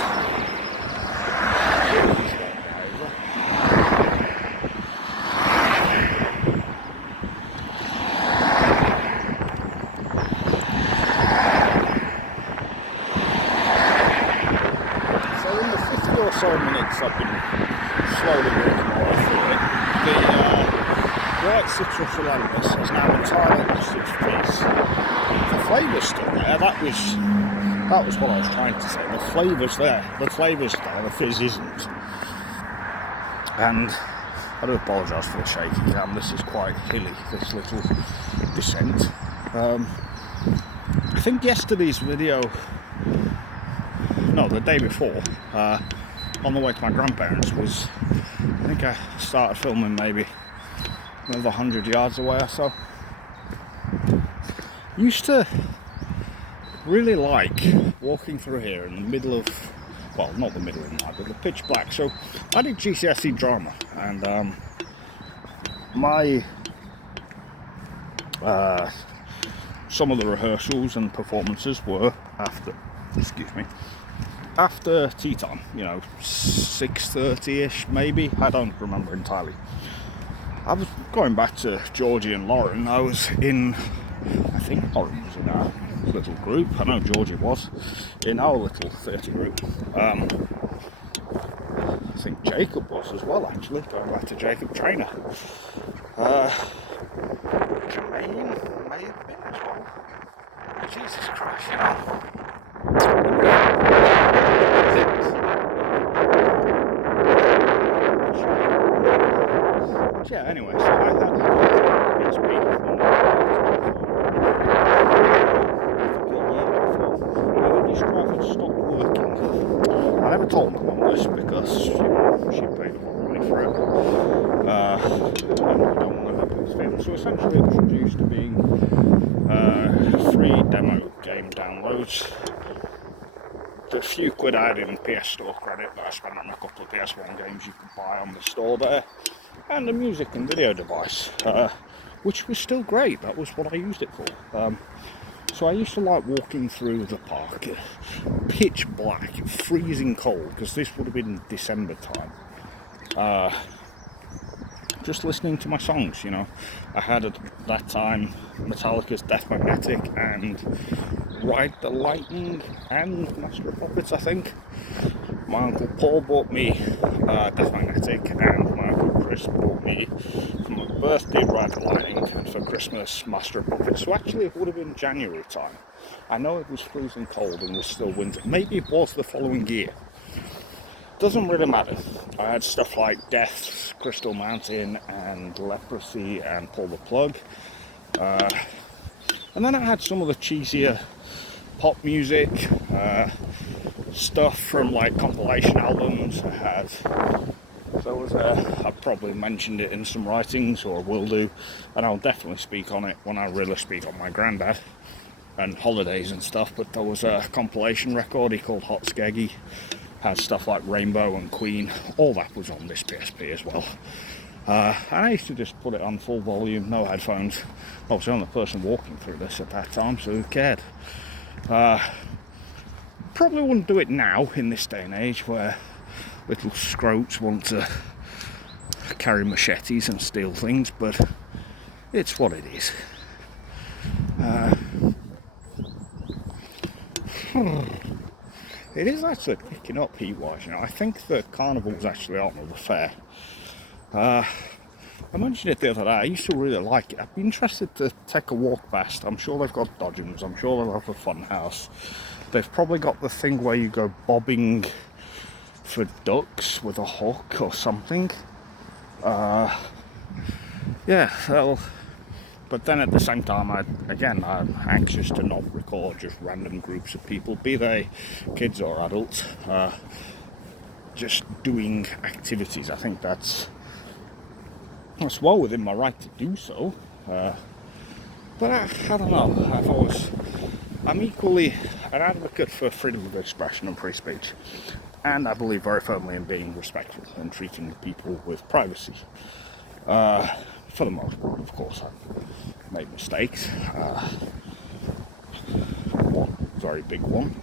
last 7 minutes I've been slowly working my way through it. The white citrus relentless has now entirely lost its fizz. The flavour's still there, that was what I was trying to say. The flavour's there, the fizz isn't. And I do apologise for the shaky cam, this is quite hilly, this little descent. I think yesterday's video, no, the day before, on the way to my grandparents was, I think I started filming maybe another 100 yards away or so. Used to really like walking through here in the middle of, well, not the middle of the night, but the pitch black. So I did GCSE drama, and some of the rehearsals and performances were after tea time, 6:30ish maybe, I don't remember entirely. I was going back to Georgie and Lauren. I was in, I think Lauren was in our little group, I know Georgie was in our little 30 group. I think Jacob was as well, actually, going back to Jacob Trainer. Jermaine may have been as well. Jesus Christ, yeah, anyway, so I had this week this drive had stopped working. I never told my mum this because she paid a lot of money for it. And I don't want to have this thing. So essentially it was reduced to being free demo game downloads. The few quid I had in PS Store credit that I spent on a couple of PS1 games you could buy on the store there, and a music and video device, which was still great. That was what I used it for. So I used to like walking through the park, pitch black, freezing cold, because this would have been December time. Just listening to my songs, I had at that time Metallica's Death Magnetic and Ride the Lightning and Master of Puppets, I think. My Uncle Paul bought me Death Magnetic, and my Uncle Chris bought me for my birthday Ride the Lightning, and for Christmas Master of Puppets. So actually it would have been January time. I know it was freezing cold and was still winter. Maybe it was the following year. Doesn't really matter. I had stuff like Death, Crystal Mountain, and Leprosy, and Pull the Plug. And then I had some of the cheesier pop music, stuff from like compilation albums. I probably mentioned it in some writings, or will do, and I'll definitely speak on it when I really speak on my granddad and holidays and stuff. But there was a compilation record he called Hot Skeggy. Had stuff like Rainbow and Queen, all that was on this PSP as well. And I used to just put it on full volume, no headphones. I was the only person walking through this at that time, so who cared? Probably wouldn't do it now in this day and age where little scroats want to carry machetes and steal things, but it's what it is. It is actually picking up heat-wise, I think the carnival's actually on with the fair. I mentioned it the other day, I used to really like it. I'd be interested to take a walk past. I'm sure they've got dodgems, I'm sure they'll have a fun house. They've probably got the thing where you go bobbing for ducks with a hook or something. Yeah, but then at the same time, I'm anxious to not record just random groups of people, be they kids or adults, just doing activities. I think that's well within my right to do so. But I don't know, I'm equally an advocate for freedom of expression and free speech. And I believe very firmly in being respectful and treating people with privacy. For the most part, of course, I've made mistakes. One very big one.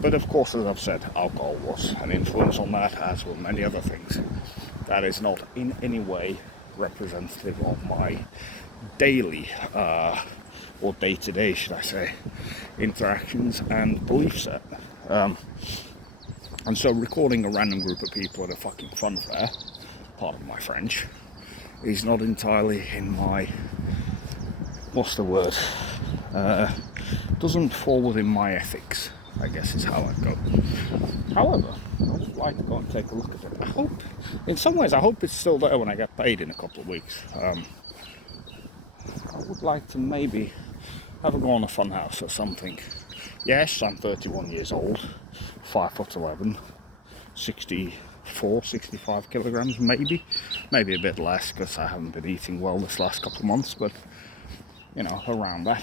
But of course, as I've said, alcohol was an influence on that, as were many other things. That is not in any way representative of my daily, or day-to-day, should I say, interactions and belief set. And so recording a random group of people at a fucking fun fair, pardon my French, is not entirely in my, what's the word, doesn't fall within my ethics, I guess is how I'd go. However, I would like to go and take a look at it. I hope, in some ways, I hope it's still there when I get paid in a couple of weeks. I would like to maybe have a go on a funhouse or something. Yes, I'm 31 years old, 5'11", 64, 65 kilograms, maybe a bit less because I haven't been eating well this last couple of months, but you know, around that.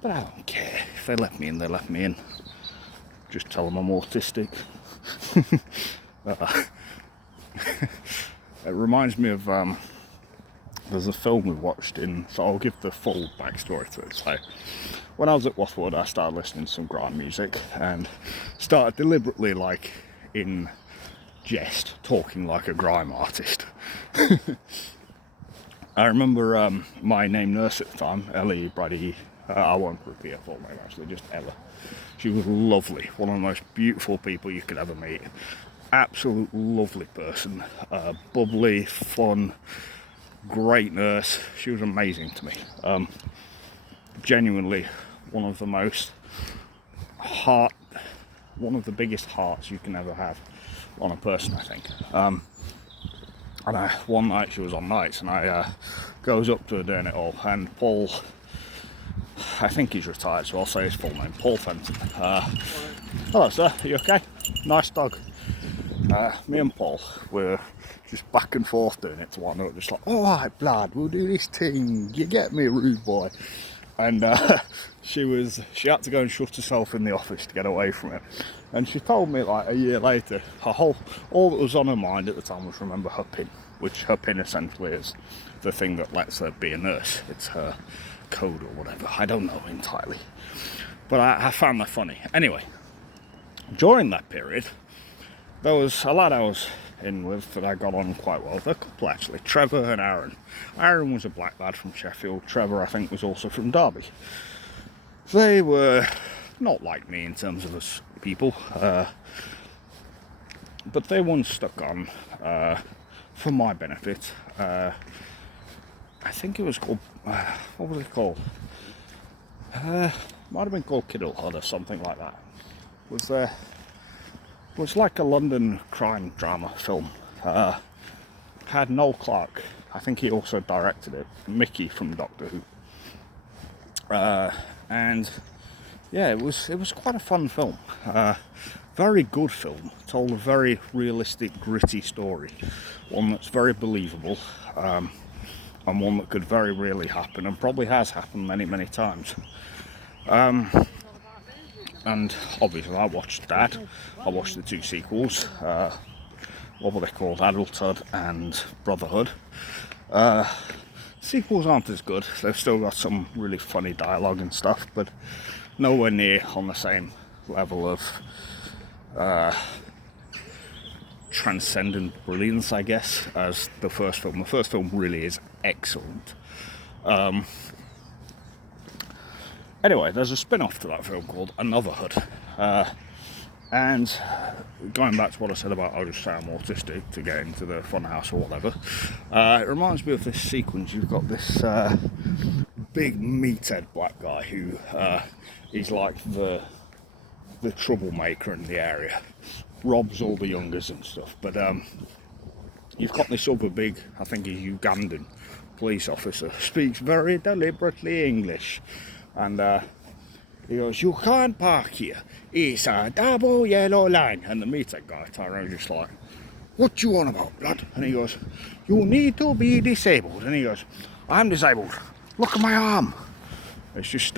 But I don't care. If they let me in, they let me in. Just tell them I'm autistic. It reminds me of there's a film we watched so I'll give the full backstory to it. So when I was at Wathwood, I started listening to some grime music and started deliberately, like in jest, talking like a grime artist. I remember my name nurse at the time, Ellie Brady, I won't repeat her full name actually, just Ella. She was lovely, one of the most beautiful people you could ever meet. Absolute lovely person, bubbly, fun, great nurse. She was amazing to me. Genuinely one of the biggest hearts you can ever have on a person, I think. And one night she was on nights, and I goes up to her doing it all, and Paul, I think he's retired, so I'll say his full name, Paul Fenton. Hello sir, are you okay? Nice dog. Me and Paul were just back and forth doing it to one another, just like, alright blood, we'll do this thing, you get me, rude boy. And she had to go and shut herself in the office to get away from it. And she told me like a year later, all that was on her mind at the time was remember her PIN, which her PIN essentially is the thing that lets her be a nurse. It's her code or whatever, I don't know entirely. But I found that funny. Anyway, during that period, there was a lad I was in with that I got on quite well. A couple actually, Trevor and Aaron. Aaron was a black lad from Sheffield. Trevor, I think, was also from Derby. They were not like me in terms of us people, but they once stuck on for my benefit. I think it was called, what was it called? Might have been called Kiddlehead or something like that. It was like a London crime drama film. Had Noel Clarke. I think he also directed it. Mickey from Doctor Who. And yeah, it was quite a fun film. Very good film. Told a very realistic, gritty story. One that's very believable. And one that could very really happen, and probably has happened many, many times. And obviously I watched that. I watched the two sequels. What were they called? Adulthood and Brotherhood. Sequels aren't as good. They've still got some really funny dialogue and stuff, but nowhere near on the same level of transcendent brilliance, I guess, as the first film. The first film really is excellent. Anyway, there's a spin-off to that film called Anotherhood. And going back to what I said about I'll just say I'm autistic to get into the funhouse or whatever, it reminds me of this sequence. You've got this big meathead black guy who is like the troublemaker in the area, robs all the youngers and stuff. But you've got this other big, I think he's Ugandan police officer, speaks very deliberately English, and he goes, "You can't park here. It's a double yellow line." And the meathead guy, Tyrone, just like, "What you on about, blood?" And he goes, "You need to be disabled." And he goes, "I'm disabled. Look at my arm." It's just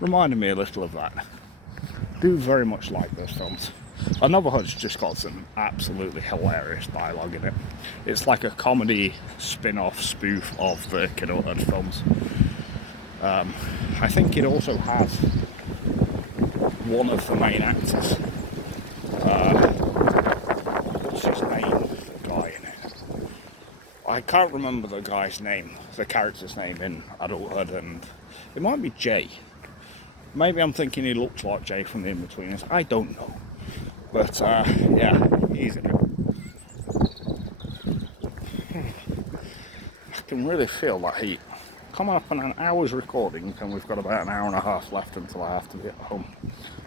reminded me a little of that. Do very much like those films. Anotherhood's just got some absolutely hilarious dialogue in it. It's like a comedy spin-off spoof of the Kiddlehead films. I think it also has one of the main actors. What's his name? The guy in it. I can't remember the guy's name, the character's name in Adulthood, and it might be Jay. Maybe I'm thinking he looks like Jay from The In-Betweeners. I don't know. But yeah, easy now. I can really feel that heat. Coming up on an hour's recording, and we've got about an hour and a half left until I have to be at home.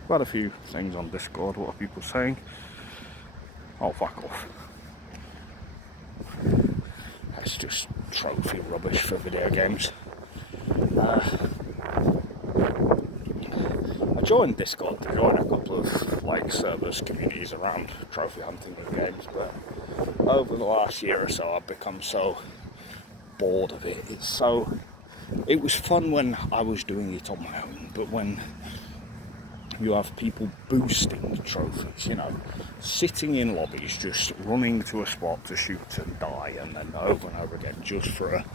Got a few things on Discord. What are people saying? Oh, fuck off. That's just trophy rubbish for video games. I joined Discord to join a couple of like servers, communities around trophy hunting and games, but over the last year or so I've become so bored of it. It was fun when I was doing it on my own, but when you have people boosting trophies, you know, sitting in lobbies, just running to a spot to shoot and die, and then over and over again, just for a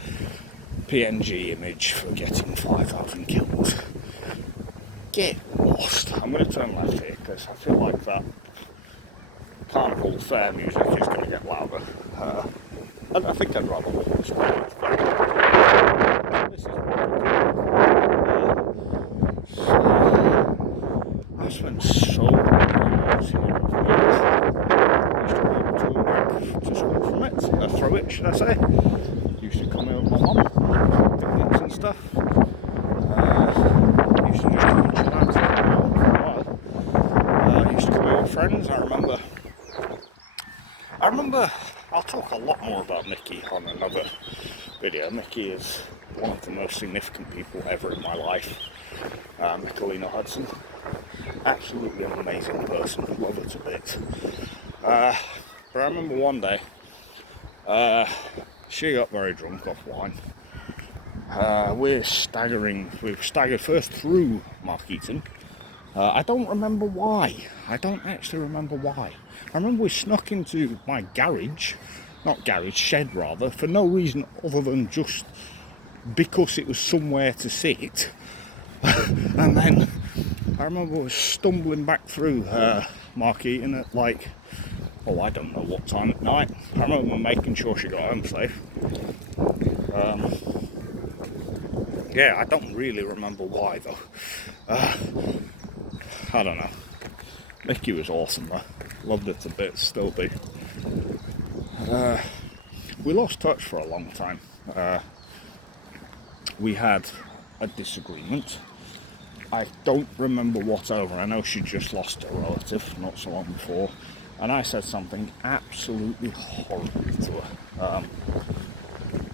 PNG image for getting 5,000 kills. Get lost. I'm going to turn left here because I feel like that Carnival Fair music is going to get louder. I think I'd rather walk this way. This is I spent so many years here. I used to walk to and back to school from it, through it, should I say. Used to come here with my mum, picnics and stuff. Used to just come and chill out for a while. Used to come here with friends. I remember, I'll talk a lot more about Mickey on another video. Mickey is one of the most significant people ever in my life. Michelina Hudson. Absolutely an amazing person. Love her to bits. But I remember one day, she got very drunk off wine. We've staggered first through Markeaton. I don't remember why. I don't actually remember why. I remember we snuck into my shed rather, for no reason other than just because it was somewhere to sit. And then I remember we were stumbling back through Markeaton at like, oh, I don't know what time at night. I remember making sure she got home safe. Yeah, I don't really remember why though. I don't know. Mickey was awesome though. Loved it a bit, still do. We lost touch for a long time. We had a disagreement. I don't remember what over. I know she just lost a relative not so long before, and I said something absolutely horrible to her.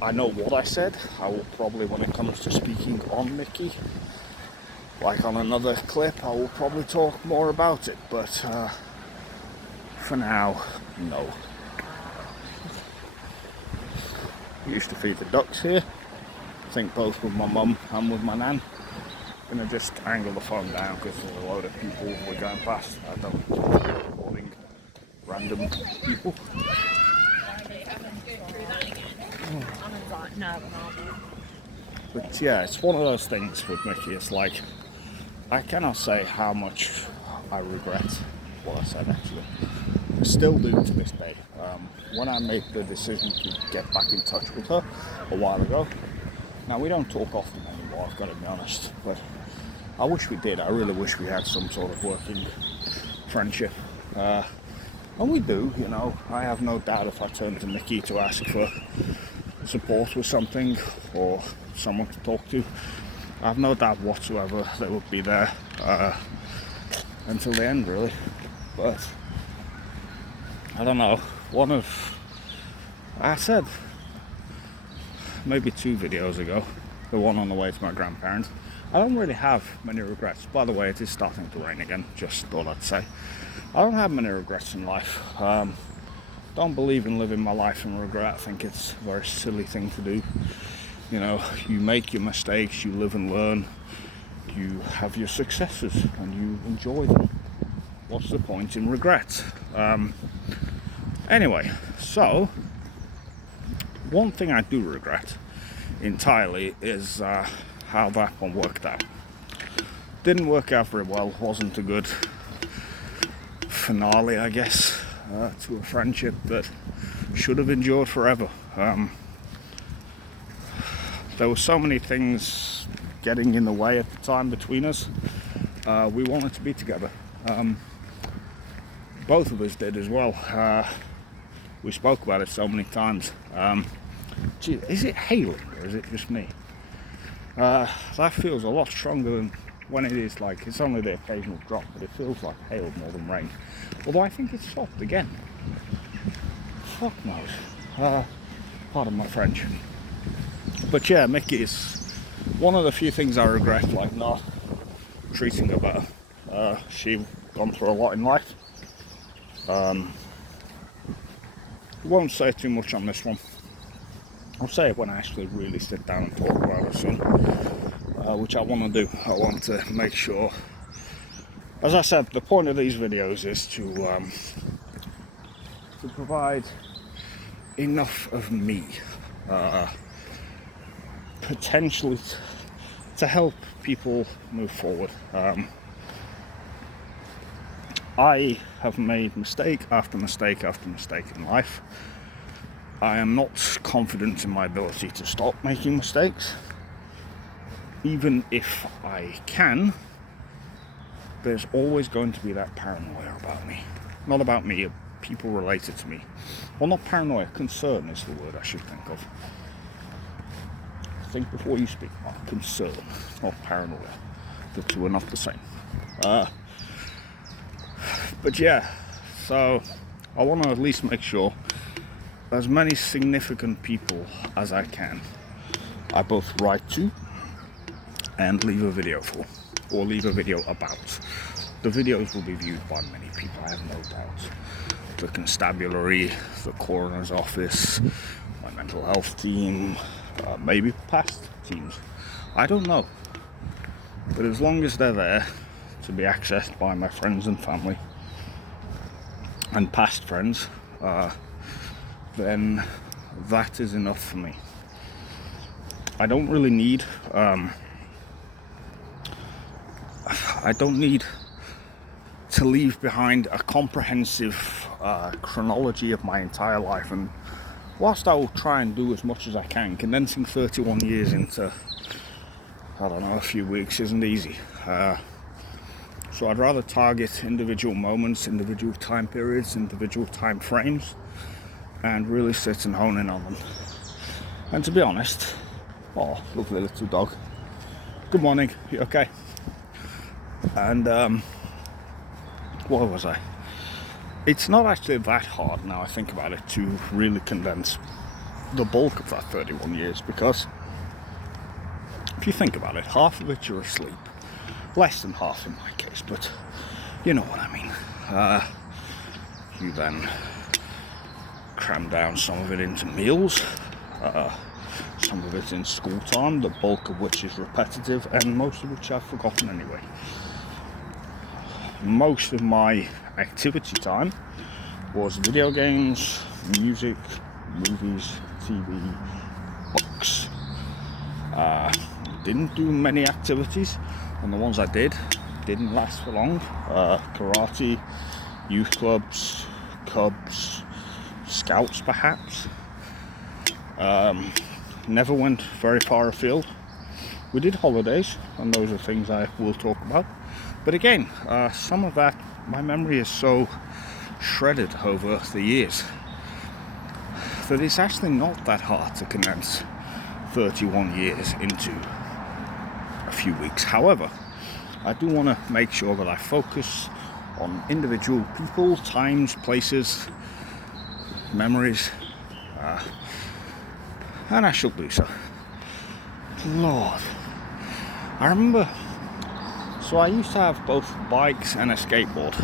I know what I said. I will probably, when it comes to speaking on Mickey, like on another clip, I will probably talk more about it, but for now, no. We used to feed the ducks here. I think both with my mum and with my nan. I'm gonna just angle the phone down because there's a load of people we're going past. I don't want to be recording random people. But yeah, it's one of those things with Mickey. It's like, I cannot say how much I regret what I said actually. I still do to this day. When I made the decision to get back in touch with her a while ago, now we don't talk often anymore, I've got to be honest, but I wish we did. I really wish we had some sort of working friendship. And we do, you know. I have no doubt if I turn to Mickey to ask for support with something or someone to talk to, I have no doubt whatsoever they would be there until the end, really. But I don't know. I said maybe 2 videos ago, the one on the way to my grandparents, I don't really have many regrets. By the way, it is starting to rain again, just thought I'd say. I don't have many regrets in life. Don't believe in living my life in regret. I think it's a very silly thing to do. You know, you make your mistakes, you live and learn, you have your successes and you enjoy them. What's the point in regret? Anyway, so one thing I do regret entirely is how that one worked out. Didn't work out very well, wasn't a good finale, I guess, to a friendship that should have endured forever. There were so many things getting in the way at the time between us. We wanted to be together. both of us did as well. We spoke about it so many times. Gee, is it hailing or is it just me? That feels a lot stronger than when it is like, it's only the occasional drop, but it feels like hail more than rain. Although I think it's soft again. Fuck knows. Pardon my French. But yeah, Mickey is one of the few things I regret, like not treating her better. She's gone through a lot in life. Won't say too much on this one. I'll say it when I actually really sit down and talk about it soon, which I want to do. I want to make sure, as I said, the point of these videos is to provide enough of me, potentially to help people move forward. I have made mistake after mistake after mistake in life. I am not confident in my ability to stop making mistakes. Even if I can, there's always going to be that paranoia about me. Not about me, people related to me. Well, not paranoia, concern is the word I should think of. Think before you speak. Concern, not paranoia. The two are not the same. But yeah, so I want to at least make sure as many significant people as I can I both write to and leave a video for, or leave a video about. The videos will be viewed by many people, I have no doubt. The constabulary, the coroner's office, my mental health team, maybe past teams. I don't know. But as long as they're there to be accessed by my friends and family and past friends, then that is enough for me. I don't really need I don't need to leave behind a comprehensive chronology of my entire life, and whilst I will try and do as much as I can, condensing 31 years into, I don't know, a few weeks isn't easy. So I'd rather target individual moments, individual time periods, individual time frames, and really sit and hone in on them. And to be honest, oh, lovely little dog. Good morning, you okay? And what was I? It's not actually that hard now I think about it to really condense the bulk of that 31 years, because if you think about it, half of it you're asleep. Less than half in my case, but you know what I mean. You then cram down some of it into meals, some of it in school time, the bulk of which is repetitive, and most of which I've forgotten anyway. Most of my activity time was video games, music, movies, TV, books. Didn't do many activities, and the ones I did didn't last for long. Karate, youth clubs, Cubs, Scouts perhaps. Never went very far afield. We did holidays, and those are things I will talk about. But again, some of that, my memory is so shredded over the years that it's actually not that hard to condense 31 years into a few weeks. However, I do want to make sure that I focus on individual people, times, places, memories, and I shall do so. Lord, I remember, so I used to have both bikes and a skateboard,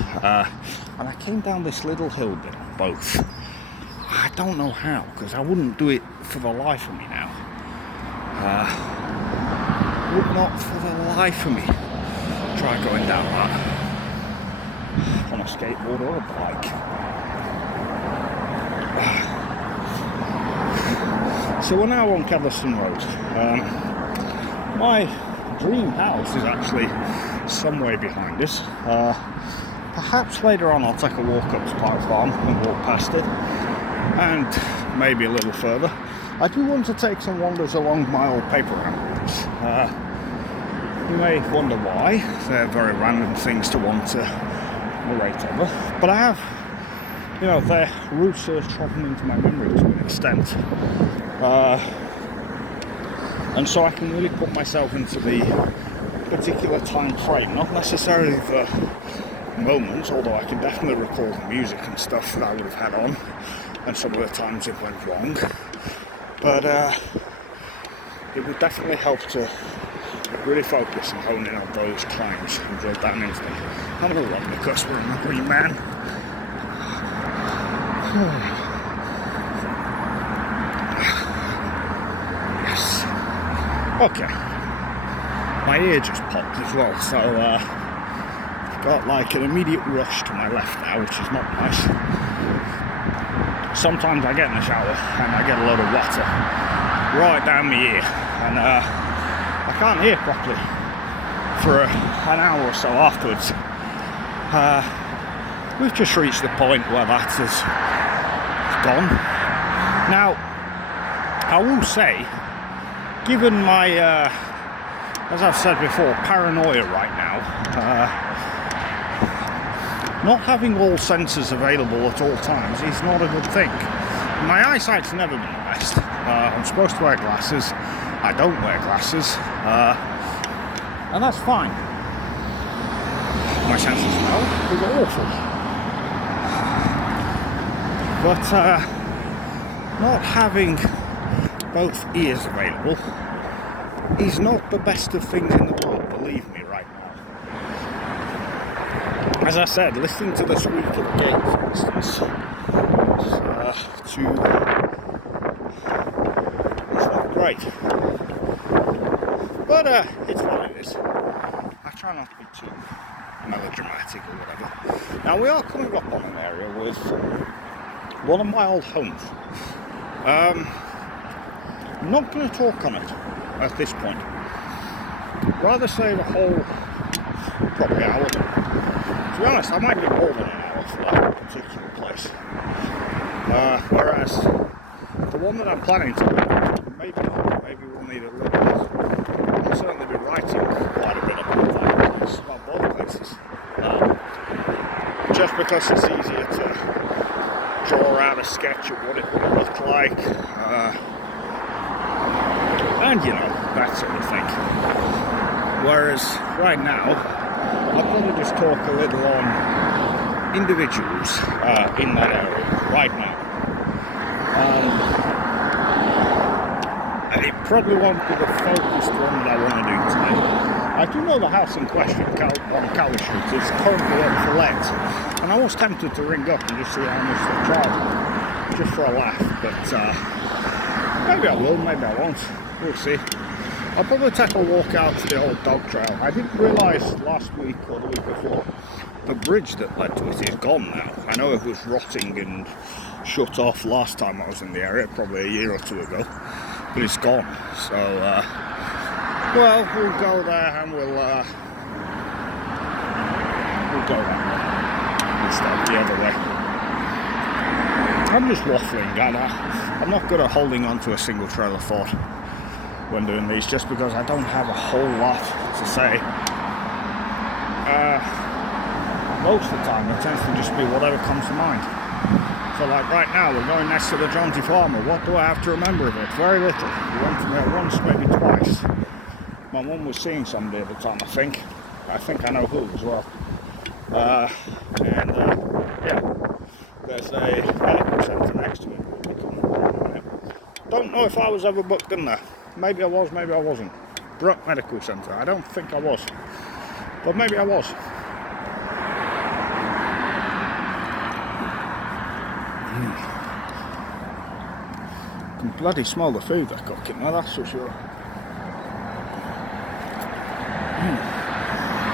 and I came down this little hill bit on both. I don't know how, because I wouldn't do it for the life of me now. Would not for the life of me try going down that on a skateboard or a bike. So we're now on Cadleston Road. My dream house is actually some way behind us. Perhaps later on I'll take a walk up to Park Farm and walk past it, and maybe a little further. I do want to take some wanders along my old paper routes. You may wonder why. They're very random things to want to narrate over, but I have you know, their roots are trodden into my memory to an extent. And so I can really put myself into the particular time frame, not necessarily the moments, although I can definitely recall the music and stuff that I would have had on, and some of the times it went wrong. But it would definitely help to really focus and hone in on those times and drill down into them. I'm gonna run because we're in the Green Man. Yes. Okay. My ear just popped as well, so got like an immediate rush to my left now, which is not nice. Sometimes I get in the shower and I get a load of water right down my ear, and I can't hear properly for an hour or so afterwards. We've just reached the point where that has gone. Now, I will say, given my, as I've said before, paranoia right now, not having all senses available at all times is not a good thing. My eyesight's never been the best. I'm supposed to wear glasses. I don't wear glasses, and that's fine. My sense of smell is awful. But not having both ears available is not the best of things in the world, believe me, right now. As I said, listening to the squeak of the gate, for instance, it's not great. But it's what it is. I try not to be too melodramatic or whatever. Now, we are coming up on an area with one of my old homes. I'm not going to talk on it at this point. Rather save a whole probably hour. To be honest, I might be more than an hour for that particular place. Whereas the one that I'm planning to, maybe we'll need a little bit. I'll certainly be writing quite a bit about that place, about both places. Just because it's easier to draw out a sketch of what it would look like, and you know, that sort of thing. Whereas right now, I'll probably just talk a little on individuals in that area right now. And it probably won't be the focused one that I want to do today. I do know the house in question on Cowley Street is currently up for let, and I was tempted to ring up and just see how much they charge, just for a laugh, but maybe I will, maybe I won't, we'll see. I'll probably take a walk out to the old dog trail. I didn't realise last week or the week before, the bridge that led to it is gone now. I know it was rotting and shut off last time I was in the area, probably a year or two ago, but it's gone. So, well, we'll go there and we'll go that way instead, the other way. I'm just waffling, and I'm not good at holding on to a single trail of thought when doing these, just because I don't have a whole lot to say. Most of the time it tends to just be whatever comes to mind. So like right now, we're going next to the Jonty Farmer. What do I have to remember of it? Very little. We went from there once, maybe twice. My mum was seeing somebody at the time, I think I know who as well. Yeah, there's a medical centre next to it. Don't know if I was ever booked in there. Maybe I was, maybe I wasn't. Brook Medical Centre. I don't think I was, but maybe I was. You can bloody smell the food they're cooking now, that's for sure.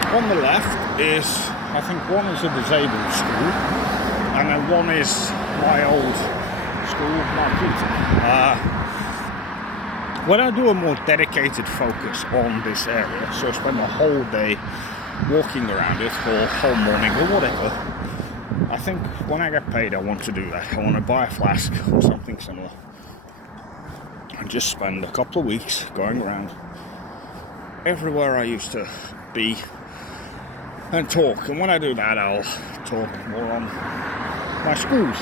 On the left is, I think one is a disabled school, and then one is my old school, Marquita. When I do a more dedicated focus on this area, so I spend the whole day walking around it, or whole morning, or whatever, I think when I get paid I want to do that. I want to buy a flask or something similar and just spend a couple of weeks going around everywhere I used to be and talk. And when I do that, I'll talk more on my schools.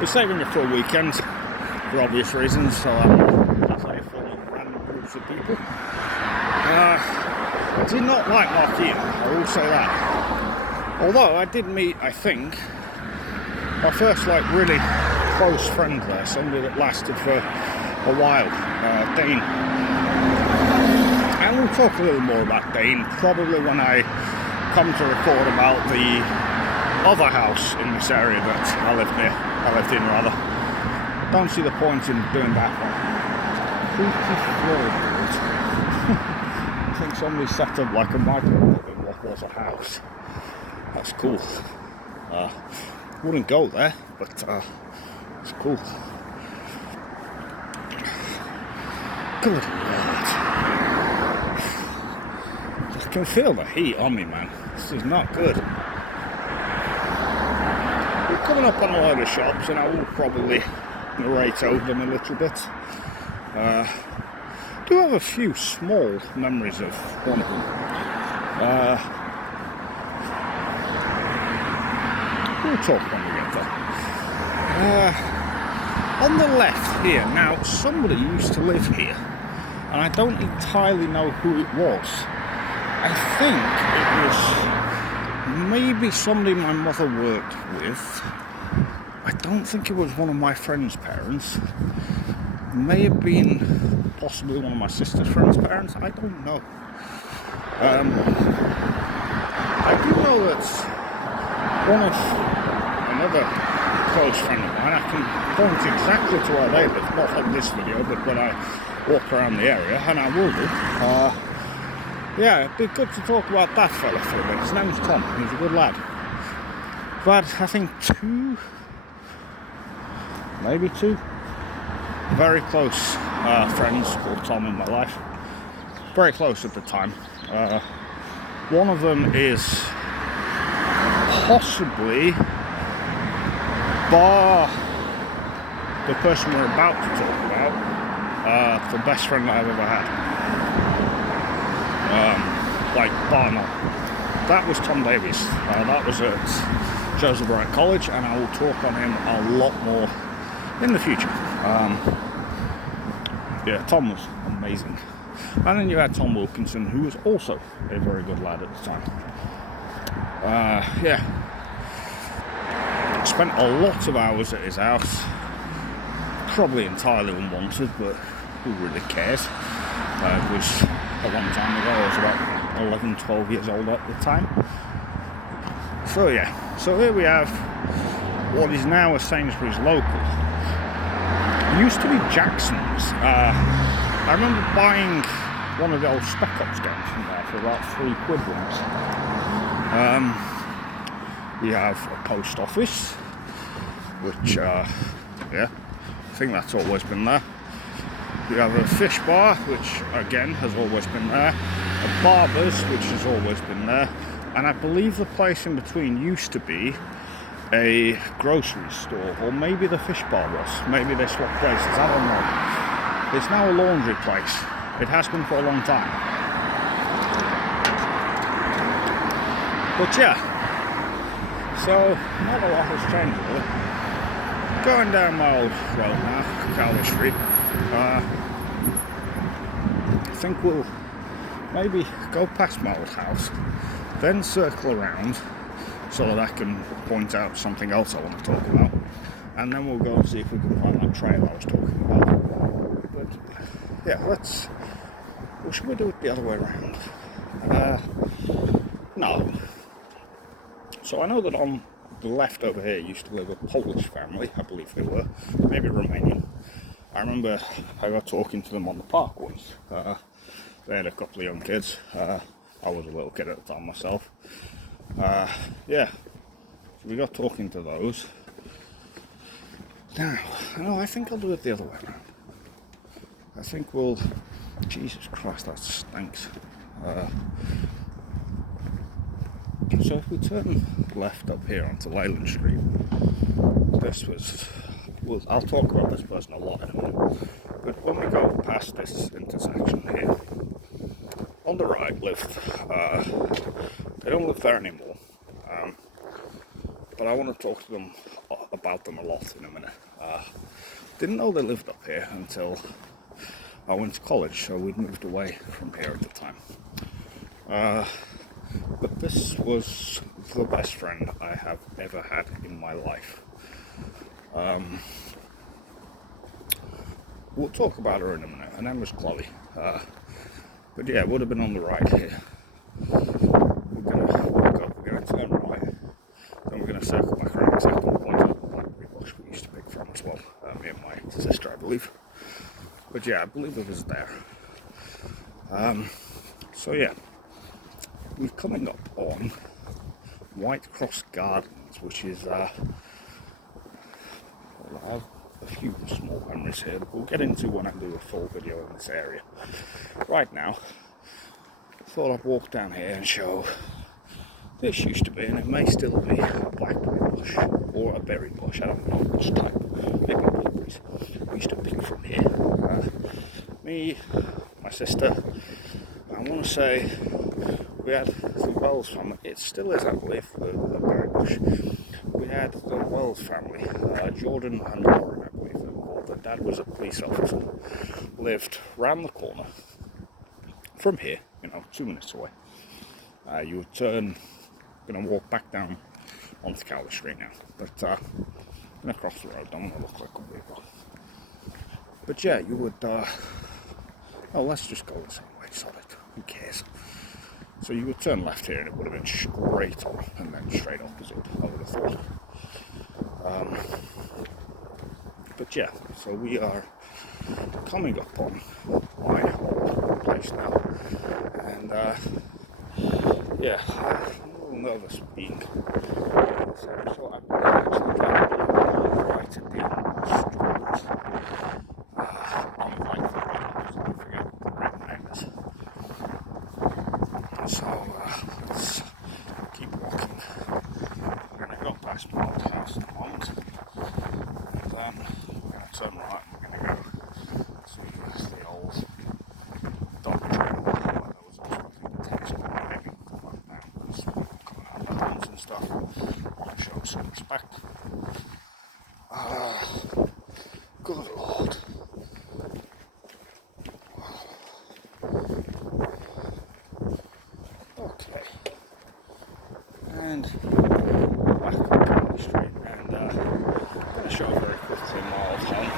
We're saving it for a weekend for obvious reasons, so I'm filming random groups of people. I did not like Marquette, I will say that. Although I did meet, I think, my first really close friend there, somebody that lasted for a while, Dane. And we'll talk a little more about Dane probably when I come to record about the other house in this area that I lived in rather. Don't see the point in doing that one. I think somebody set up like a microwave in what was a house. That's cool. Wouldn't go there, but it's cool. Good Lord. I can feel the heat on me, man. This is not good. We're coming up on a load of shops, and I will probably narrate over them a little bit. I do have a few small memories of one of them. We'll talk when we get there. On the left here, now somebody used to live here, and I don't entirely know who it was. I think it was maybe somebody my mother worked with. I don't think it was one of my friend's parents. It may have been possibly one of my sister's friend's parents. I don't know. I do know that another close friend of mine, I can point exactly to where they live, not on this video, but when I walk around the area, and I will do. Yeah, it'd be good to talk about that fella for a bit. His name's Tom, he's a good lad. But I think maybe two very close friends called Tom in my life. Very close at the time. One of them is possibly, bar the person we're about to talk about, the best friend I've ever had. Bar none. That was Tom Davies. That was at Joseph Bright College, and I will talk on him a lot more in the future. Yeah, Tom was amazing. And then you had Tom Wilkinson, who was also a very good lad at the time. Yeah. Spent a lot of hours at his house. Probably entirely unwanted, but who really cares? It was a long time ago. I was about 11, 12 years old at the time. So yeah, so here we have what is now a Sainsbury's local. It used to be Jackson's. I remember buying one of the old Spec Ops games from there for about £3 once. We have a post office, which, yeah, I think that's always been there. We have a fish bar, which again has always been there. A barber's, which has always been there. And I believe the place in between used to be a grocery store, or maybe the fish bar was. Maybe they swapped places, I don't know. It's now a laundry place. It has been for a long time. But yeah, so not a lot has changed really. Going down my old road now, Cowley Street. I think we'll maybe go past my old house, then circle around so that I can point out something else I want to talk about, and then we'll go and see if we can find that trail I was talking about. But yeah, or should we do it the other way around? No. So I know that on the left over here used to live a Polish family, I believe they were, maybe Romanian. I remember I got talking to them on the park once. They had a couple of young kids. I was a little kid at the time myself. Yeah, so we got talking to those. Now, no, I think I'll do it the other way around. I think we'll... Jesus Christ, that stinks. So if we turn left up here onto Leyland Street, this was... Well, I'll talk about this person a lot in a minute. But when we go past this intersection here, on the right lived... they don't live there anymore. but I want to talk to them about them a lot in a minute. Didn't know they lived up here until I went to college, so we'd moved away from here at the time. But this was the best friend I have ever had in my life. We'll talk about her in a minute. Her name was Chloe. But yeah, it would have been on the right here. We're gonna walk up, we're gonna turn right, then we're gonna circle back around exactly the point of the blackberry bush we used to pick from as well. Me and my sister, I believe. But yeah, I believe it was there. So yeah, we're coming up on White Cross Gardens, which is I have a few small memories here that we'll get into when I do a full video in this area. Right now, I thought I'd walk down here and show this used to be, and it may still be, a blackberry bush or a berry bush, I don't know which type, maybe blueberries. We used to pick from here. Me, my sister, I want to say we had the Wells family. It still is, I believe, the berry bush. We had the Wells family, Jordan and Lauren, I believe they were called. Their dad was a police officer, lived round the corner from here, 2 minutes away. You would turn, going to walk back down onto Calvert Street now, but going to cross the road, don't want to look like a weirdo. But yeah, you would, let's just go the same way, sorry, who cares? So you would turn left here and it would have been straight on and then straight opposite, I would have thought. But yeah, so we are coming up on my old place now. And yeah, I'm a little nervous being in this area, so I believe actually right at the end of the street. I forget what the right name is. So let's keep walking. We're going to go past my old house in a moment, and then we're going to turn right and we're going to go to the old dog trail. That was also, I think, the text maybe come up now because people coming out of the homes and stuff. I want to show some respect. Good Lord. Okay. And back on the street, and I'm going to show very quickly my old home.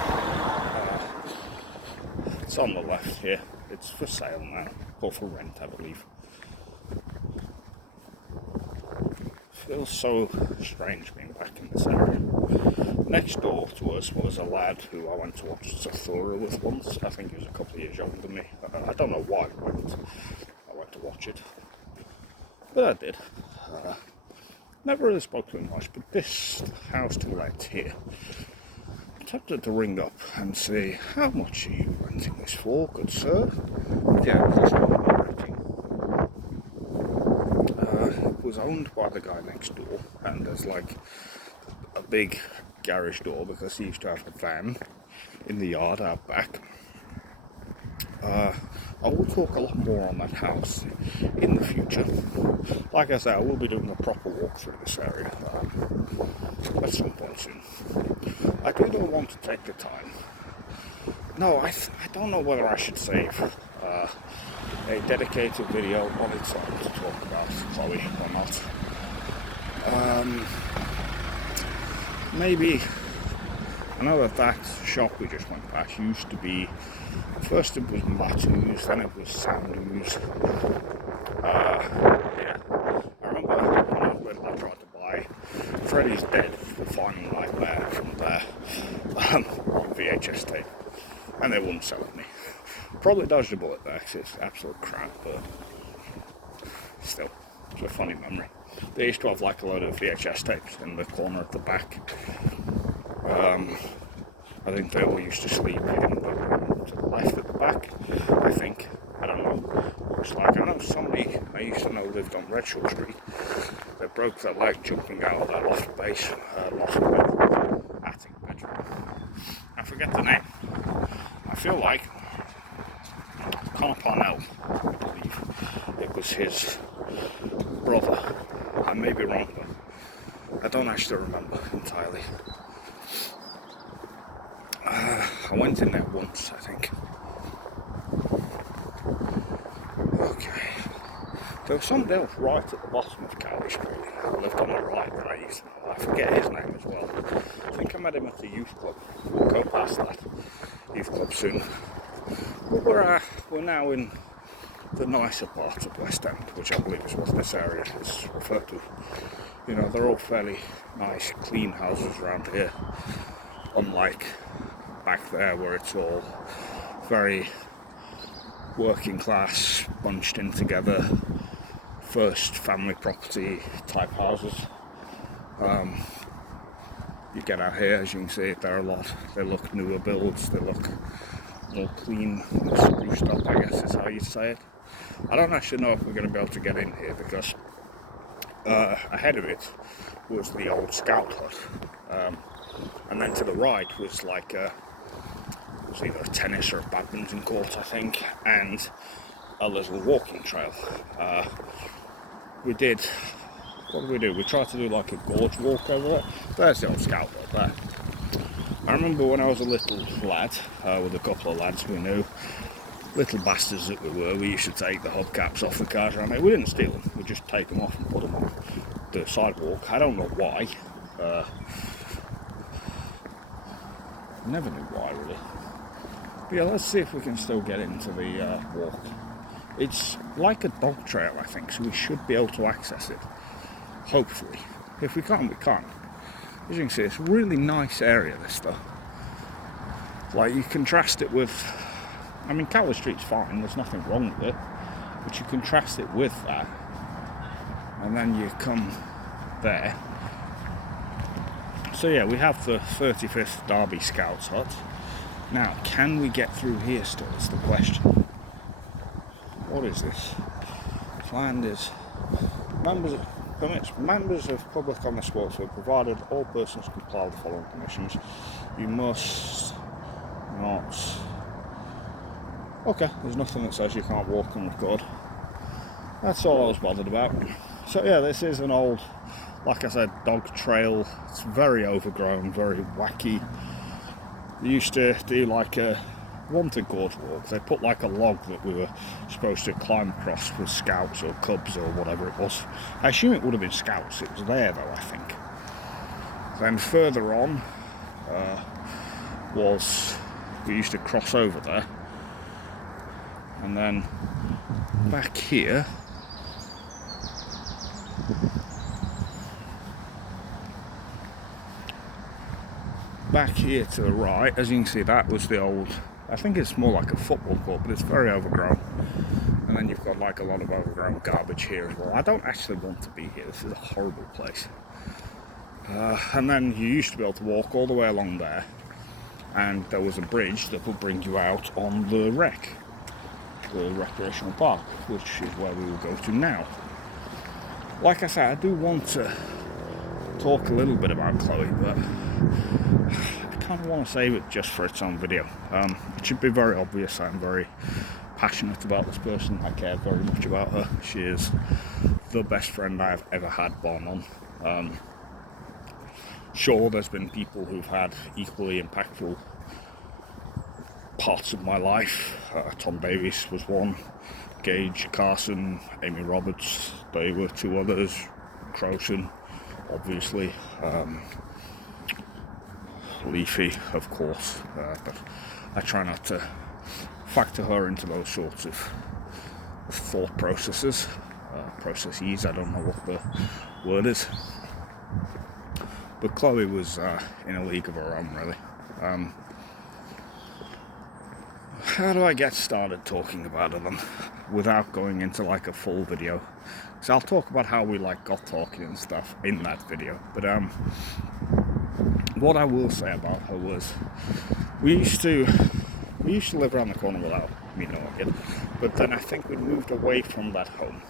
It's on the left here. It's for sale now, or for rent, I believe. Feels so strange being back in this area. Next door to us was a lad who I went to watch Zathura with once. I think he was a couple of years younger than me. I don't know why I went to watch it, but I did. Never really spoke to him much, but this house to let here, I'm tempted to ring up and say, how much are you renting this for, good sir? Yeah, this one I'm renting. It was owned by the guy next door, and there's like a big garage door because he used to have a van in the yard out back. I will talk a lot more on that house in the future. Like I said, I will be doing a proper walk through this area at some point soon. I do not want to take the time. No, I don't know whether I should save a dedicated video on its own to talk about Chloe or not. Maybe, I know that shop we just went past used to be, first it was Matu's, then it was Sandu's. Yeah, I remember when I tried to buy Freddy's Dead, the Final Nightmare from there on VHS tape, and they wouldn't sell it me. Probably dodged a bullet there because it's absolute crap, but still, it's a funny memory. They used to have like a load of VHS tapes in the corner at the back. I think they all used to sleep in the room to the left at the back, I think. I don't know. Looks like, I know somebody I used to know lived on Redshaw Street. They broke their leg jumping out of their loft base, attic bedroom. I forget the name. I feel like Connor Parnell, I believe it was his brother. I may be wrong, but I don't actually remember entirely. I went in there once, I think. Okay. There was somebody else right at the bottom of Cowley Street. I lived on the right that I used to know. I forget his name as well. I think I met him at the youth club. We'll go past that youth club soon. But we're now in the nicer part of West End, which I believe is what this area is referred to. You know, they're all fairly nice, clean houses around here, unlike back there where it's all very working class, bunched in together, first family property type houses. You get out here, as you can see, there are a lot. They look newer builds, they look more clean, more spruced up, I guess is how you say it. I don't actually know if we're going to be able to get in here because ahead of it was the old scout hut, and then to the right was like it was either a tennis or a badminton court, I think, and a little walking trail. What did we do? We tried to do like a gorge walk over there. There's the old scout hut there. I remember when I was a little lad, with a couple of lads we knew, little bastards that we were, we used to take the hubcaps off the cars around there. We didn't steal them, we just take them off and put them on the sidewalk. I don't know why. Never knew why, really. But yeah, let's see if we can still get into the walk. It's like a dog trail, I think, so we should be able to access it. Hopefully. If we can't, we can't. As you can see, it's a really nice area, this stuff. Like, you contrast it with... I mean, Cowley Street's fine, there's nothing wrong with it. But you contrast it with that. And then you come there. So yeah, we have the 35th Derby Scouts Hut. Now, can we get through here still, is the question. What is this? This land is... Members of public on the sportsfield, provided all persons comply with the following conditions. You must not... Okay, there's nothing that says you can't walk and record. That's all I was bothered about. So yeah, this is an old, like I said, dog trail. It's very overgrown, very wacky. They used to do like a wanted gorge walk. They put like a log that we were supposed to climb across with scouts or cubs or whatever it was. I assume it would have been scouts. It was there though, I think. Then further on we used to cross over there, and then back here to the right, as you can see, that was the old, I think it's more like a football court, but it's very overgrown. And then you've got like a lot of overgrown garbage here as well. I don't actually want to be here. This is a horrible place. And then you used to be able to walk all the way along there, and there was a bridge that would bring you out on the rec, the recreational park, which is where we will go to now. Like I said, I do want to talk a little bit about Chloe, but I kind of want to save it just for its own video. It should be very obvious I'm very passionate about this person. I care very much about her. She is the best friend I've ever had, bar none. Sure, there's been people who've had equally impactful parts of my life. Tom Davies was one, Gage Carson, Amy Roberts, they were two others, Crowson, obviously, Leafy, of course, but I try not to factor her into those sorts of thought processes, I don't know what the word is. But Chloe was in a league of her own, really. How do I get started talking about her then, without going into like a full video? So I'll talk about how we like got talking and stuff in that video. But what I will say about her was, we used to live around the corner without me knowing it. But then I think we moved away from that home.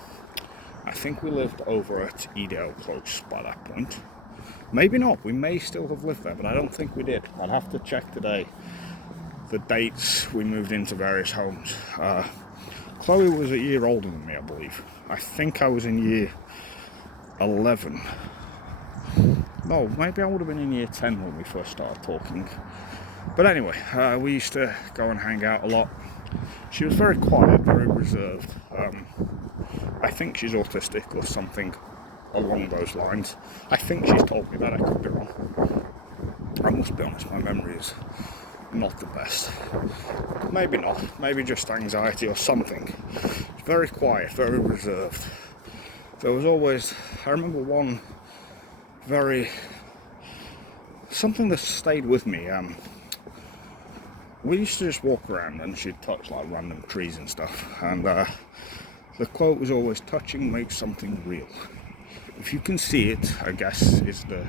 I think we lived over at Edale Close by that point. Maybe not, we may still have lived there, but I don't think we did. I'd have to check today the dates we moved into various homes. Chloe was a year older than me, I believe. I think I was in year 11. No, maybe I would have been in year 10 when we first started talking. But anyway, we used to go and hang out a lot. She was very quiet, very reserved. I think she's autistic or something along those lines. I think she's told me that, I could be wrong. I must be honest, my memory is not the best. Maybe not, maybe just anxiety or something. Very quiet, very reserved. There was always, I remember one something that stayed with me. We used to just walk around and she'd touch like random trees and stuff, and the quote was always, touching makes something real. If you can see it, I guess, is the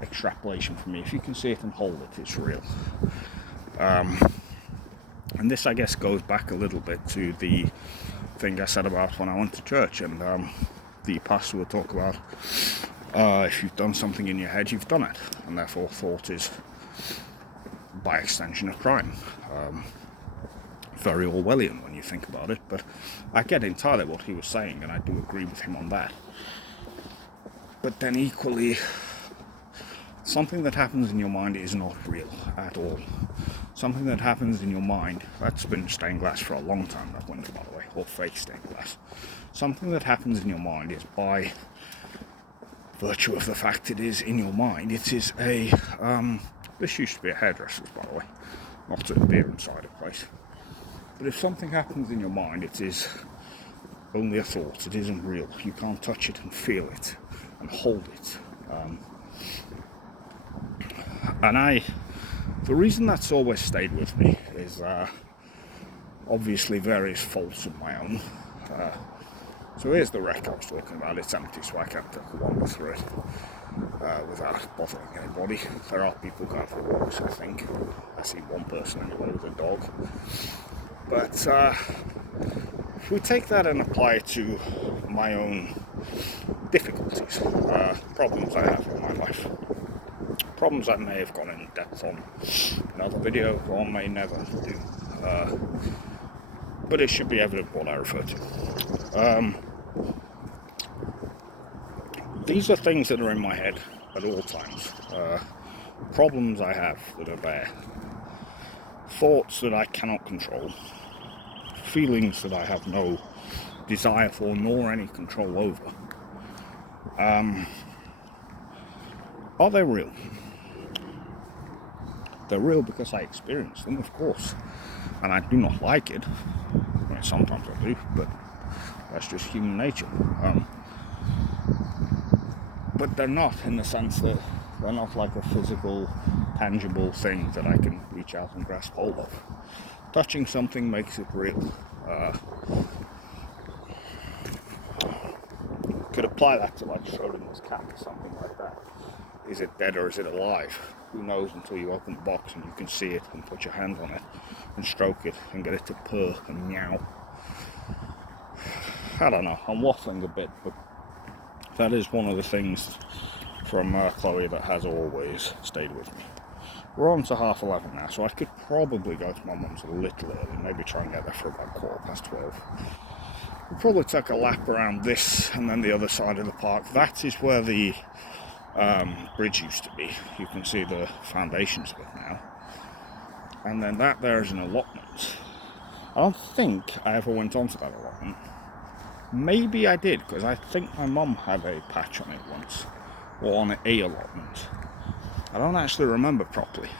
extrapolation for me. If you can see it and hold it, it's real. And this, I guess, goes back a little bit to the thing I said about when I went to church, and the pastor would talk about if you've done something in your head, you've done it, and therefore thought is, by extension, a crime. Very Orwellian when you think about it, but I get entirely what he was saying, and I do agree with him on that. But then equally, something that happens in your mind is not real at all. Something that happens in your mind, that's been stained glass for a long time, that window, by the way, or fake stained glass. Something that happens in your mind is, by virtue of the fact it is in your mind, it is a, this used to be a hairdresser's, by the way, not a beer and cider place. But if something happens in your mind, it is only a thought, it isn't real. You can't touch it and feel it and hold it. And the reason that's always stayed with me is obviously various faults of my own. So here's the wreck I was talking about. It's empty, so I can't wander through it without bothering anybody. There are people going for walks, I think. I see one person anyway with a dog. But if we take that and apply it to my own difficulties, problems I have in my life, problems I may have gone in depth on another video, or may never do, but it should be evident what I refer to. These are things that are in my head at all times, problems I have that are there, thoughts that I cannot control, feelings that I have no desire for nor any control over. Are they real? They're real because I experience them, of course, and I do not like it. I mean, sometimes I do, but that's just human nature. But they're not, in the sense that they're not like a physical, tangible thing that I can reach out and grasp hold of. Touching something makes it real. Could apply that to like Schrodinger's cat or something like that. Is it dead or is it alive? Who knows until you open the box and you can see it and put your hand on it and stroke it and get it to purr and meow. I don't know, I'm waffling a bit, but that is one of the things from Chloe that has always stayed with me. We're on to 11:30 now, so I could probably go to my mum's a little early, maybe try and get there for about 12:15. We'll probably take a lap around this and then the other side of the park. That is where the bridge used to be. You can see the foundations of it now. And then that there is an allotment. I don't think I ever went onto that allotment. Maybe I did, because I think my mum had a patch on it once, or on a allotment. I don't actually remember properly.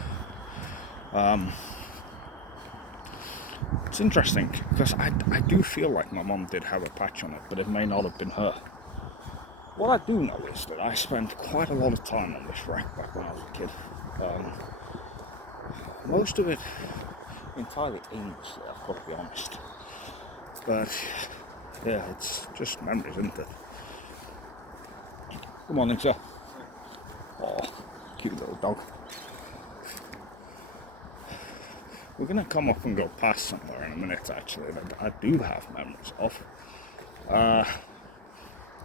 It's interesting, because I do feel like my mum did have a patch on it, but it may not have been her. What I do know is that I spent quite a lot of time on this wreck back when I was a kid. Most of it entirely aimlessly, I've got to be honest. But yeah, it's just memories, isn't it? Good morning, sir. Oh, cute little dog. We're going to come up and go past somewhere in a minute, actually, that I do have memories of.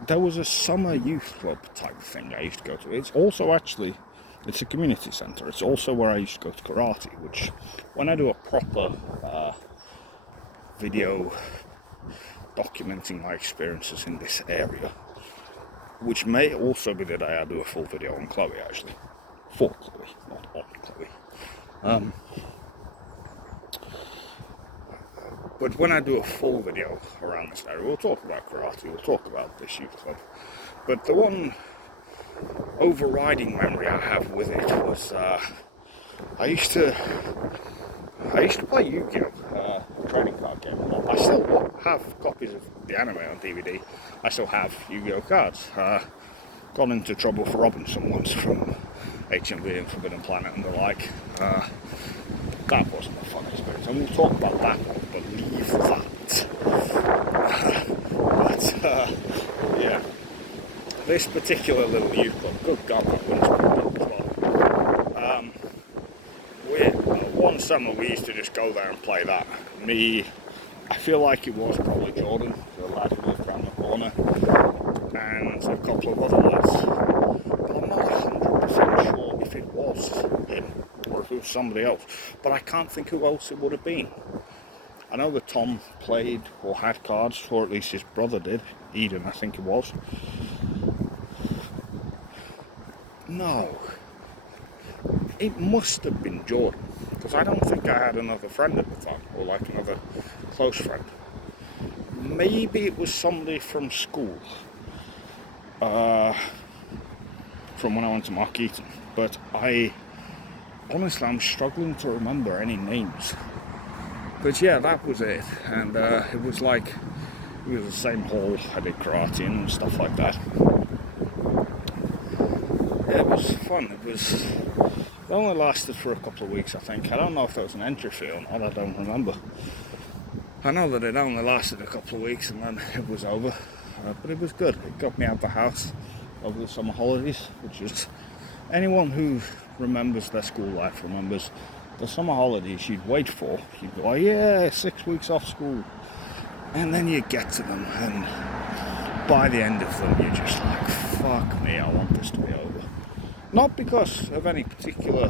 There was a summer youth club type thing I used to go to. It's also actually, it's a community centre. It's also where I used to go to karate, which, when I do a proper video documenting my experiences in this area, which may also be the day I do a full video on Chloe, actually. For Chloe, not on Chloe. But when I do a full video around this area, we'll talk about karate, we'll talk about this youth club. But the one overriding memory I have with it was I used to play Yu-Gi-Oh! Trading card game. I still have copies of the anime on DVD. I still have Yu-Gi-Oh! Cards. Got into trouble for robbing someone from HMV and Forbidden Planet and the like. That wasn't a fun experience, and we'll talk about that one, but leave that. Yeah, this particular little youth club, good God, that one's pretty big as well. One summer we used to just go there and play that. I feel like it was probably Jordan, the lad who lived around the corner, and a couple of other lads. But I'm not 100% sure if it was him or if it was somebody else. But I can't think who else it would have been. I know that Tom played or had cards, or at least his brother did. Eden, I think it was. No. It must have been Jordan, because I don't think I had another friend at the time, or like another close friend. Maybe it was somebody from school, from when I went to Mark Eaton, but honestly, I'm struggling to remember any names. But yeah, that was it, and it was the same hall I did karate in and stuff like that. Yeah, it was fun. It only lasted for a couple of weeks, I think. I don't know if there was an entry fee or not, I don't remember. I know that it only lasted a couple of weeks and then it was over. But it was good. It got me out of the house over the summer holidays, which is, anyone who remembers their school life remembers the summer holidays you'd wait for. You'd go, oh yeah, 6 weeks off school. And then you get to them, and by the end of them you're just like, fuck me, I want this to be over. Not because of any particular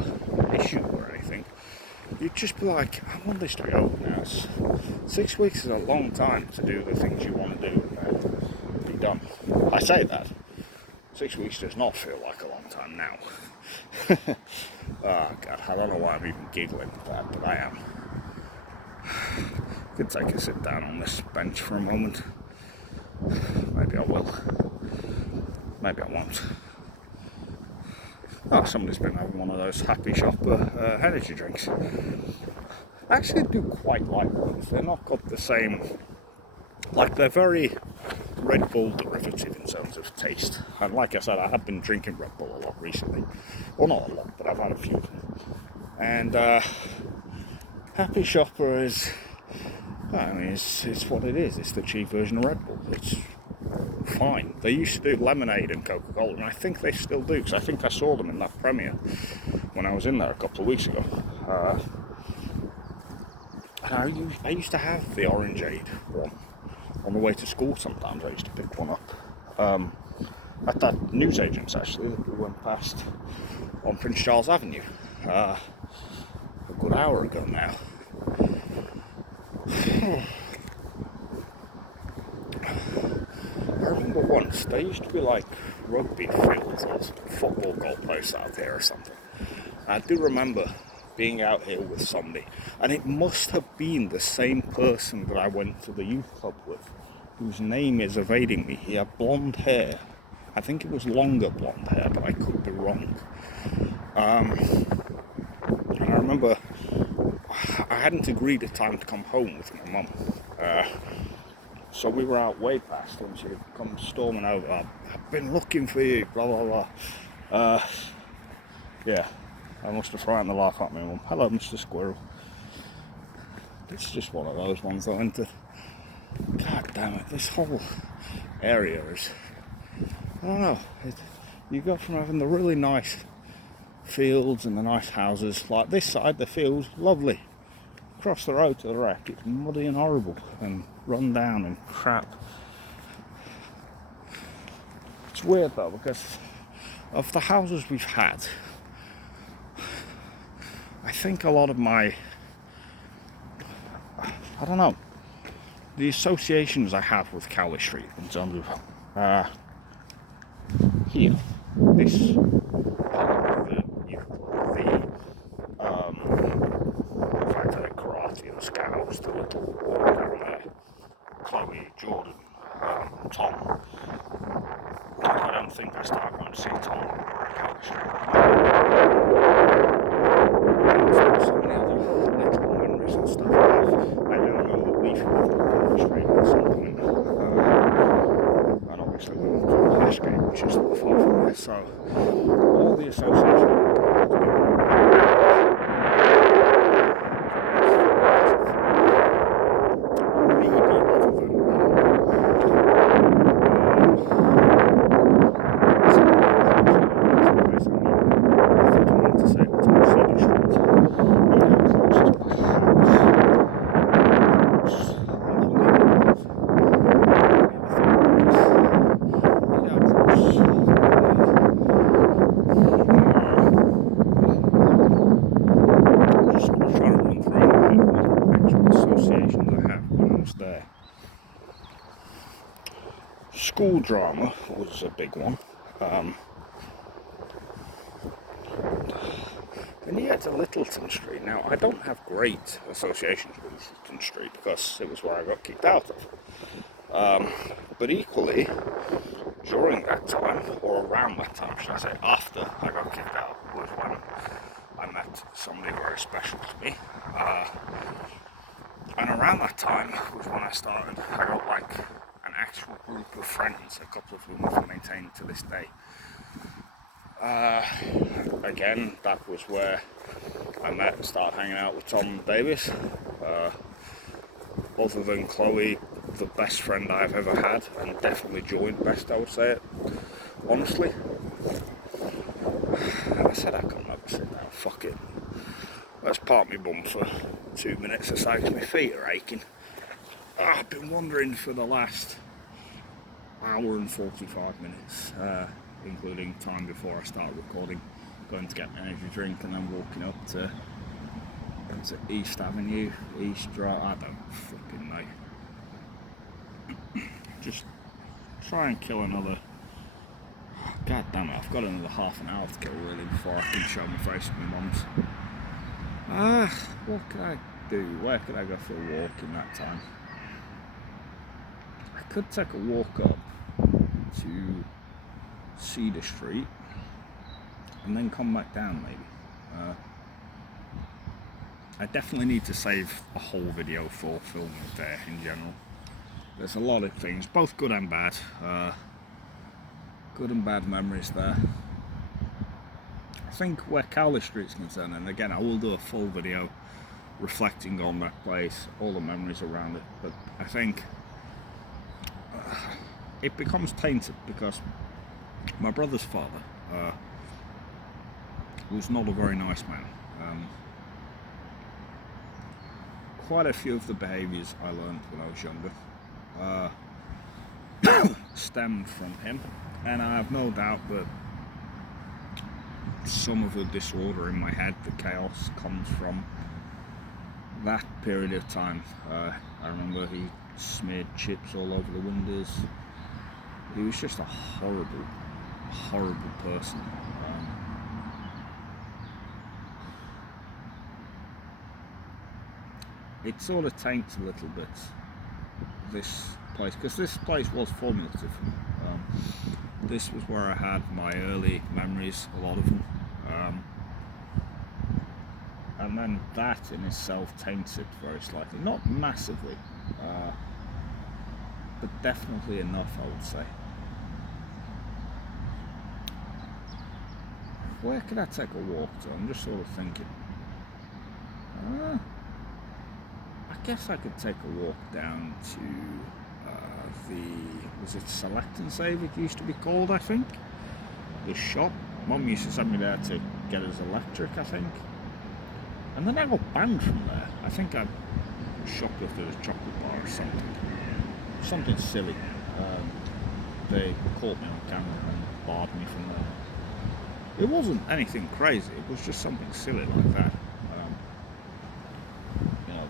issue or anything. You'd just be like, I want this to be over now. 6 weeks is a long time to do the things you want to do and be done. I say that. 6 weeks does not feel like a long time now. Oh God, I don't know why I'm even giggling at that, but I am. Could take a sit down on this bench for a moment. Maybe I will. Maybe I won't. Oh, somebody's been having one of those Happy Shopper energy drinks. I actually do quite like those. They're not got the same, like they're very Red Bull derivative in terms of taste. And like I said, I have been drinking Red Bull a lot recently. Well, not a lot, but I've had a few. And Happy Shopper is, I mean, it's what it is. It's the cheap version of Red Bull. It's fine. They used to do lemonade and Coca-Cola, and I think they still do, because I think I saw them in that premiere when I was in there a couple of weeks ago. And I used to have the Orangeade one on the way to school. Sometimes I used to pick one up at that newsagent's, actually, that we went past on Prince Charles Avenue a good hour ago now. I remember once, there used to be like rugby fields or football goalposts out there or something. I do remember being out here with somebody, and it must have been the same person that I went to the youth club with, whose name is evading me. He had blonde hair. I think it was longer blonde hair, but I could be wrong. And I remember I hadn't agreed a time to come home with my mum. So we were out way past, and she had come storming over. I've been looking for you, blah, blah, blah. Yeah, I must have frightened the life out of my mum. Hello, Mr. Squirrel. It's just one of those ones, though, isn't it? God damn it, this whole area is, I don't know, you go from having the really nice fields and the nice houses, like this side, the field's lovely. Across the road to the wreck, it's muddy and horrible and run down and crap. It's weird though, because of the houses we've had, I think a lot of my, I don't know, the associations I have with Cowley Street in terms of here, this the if I take karate and scouts, the little walk down there, Chloe, Jordan, Tom. I don't think I started going to see Tom on Calgary Street. There's so many other little memories and stuff. I now know that we've lived on Calgary Street at some point. And obviously we went to Ashgate, which is not far from here. So all the association there. School drama was a big one. Then you get to Littleton Street. Now, I don't have great associations with Littleton Street because it was where I got kicked out of. But equally, during that time, or around that time, should I say, after I got kicked out, was when I met somebody very special to me. And around that time was when I got like an actual group of friends, a couple of whom I've maintained to this day. Again, that was where I met and started hanging out with Tom Davis. Other than Chloe, the best friend I've ever had, and definitely joint best, I would say it, honestly. And I said I couldn't ever sit down, fuck it. Let's park my bum for 2 minutes or so, because my feet are aching. I've been wandering for the last hour and 45 minutes, including time before I start recording, going to get an energy drink and then walking up to East Avenue, East Drive, I don't fucking know. Just try and kill another, god damn it, I've got another half an hour to kill really before I can show my face with my mum's. What could I do? Where could I go for a walk in that time? I could take a walk up to Cedar Street and then come back down maybe. I definitely need to save a whole video for filming there in general. There's a lot of things, both good and bad. Good and bad memories there. I think where Cowley Street's concerned, and again I will do a full video reflecting on that place, all the memories around it, but I think it becomes tainted because my brother's father was not a very nice man. Quite a few of the behaviours I learned when I was younger stemmed from him, and I have no doubt that some of the disorder in my head, the chaos, comes from that period of time. I remember he smeared chips all over the windows. He was just a horrible, horrible person. It sort of taints a little bit this place, because this place was formative for me. This was where I had my early memories, a lot of them. And then that in itself taints it very slightly. Not massively, but definitely enough, I would say. Where could I take a walk to? I'm just sort of thinking. I guess I could take a walk down to was it Select and Save it used to be called, I think? The shop. Mum used to send me there to get us electric, I think. And then I got banned from there. I think I shoplifted a chocolate bar or something. Something silly. They caught me on camera and barred me from there. It wasn't anything crazy, it was just something silly like that. You know,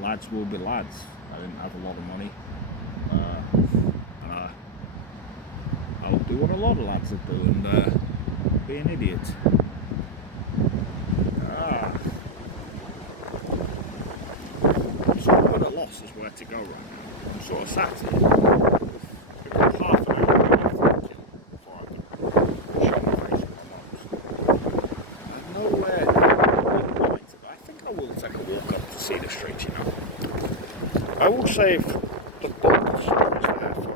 lads will be lads. I didn't have a lot of money. And I looked do what a lot of lads are doing, be an idiot. I'm sort of at a loss as where to go right now. I'm sort of sat here with half an hour before I go show my face with my nose. I know where I think I will take a walk up to see the street, you know. I will save the box there for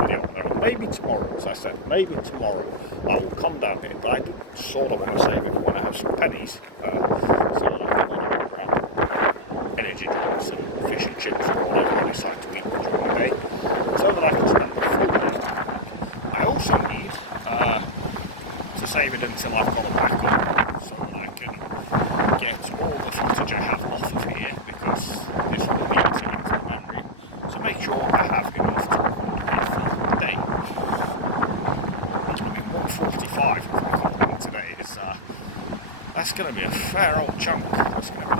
video on there. Maybe tomorrow, as I said, maybe tomorrow I will come down here, but I do sort of want to save it when I have some pennies, so that I can grab energy drinks and fish and chips or whatever I decide to eat during the day, so that I can spend the full day. I also need to save it until I've got a backup, so that I can get all the footage I have off of here, because this will be into the memory, to make sure I have enough to record a full day. It's going to be 1:45 if I'm recording today. That's going to be a fair old chunk. That's going to be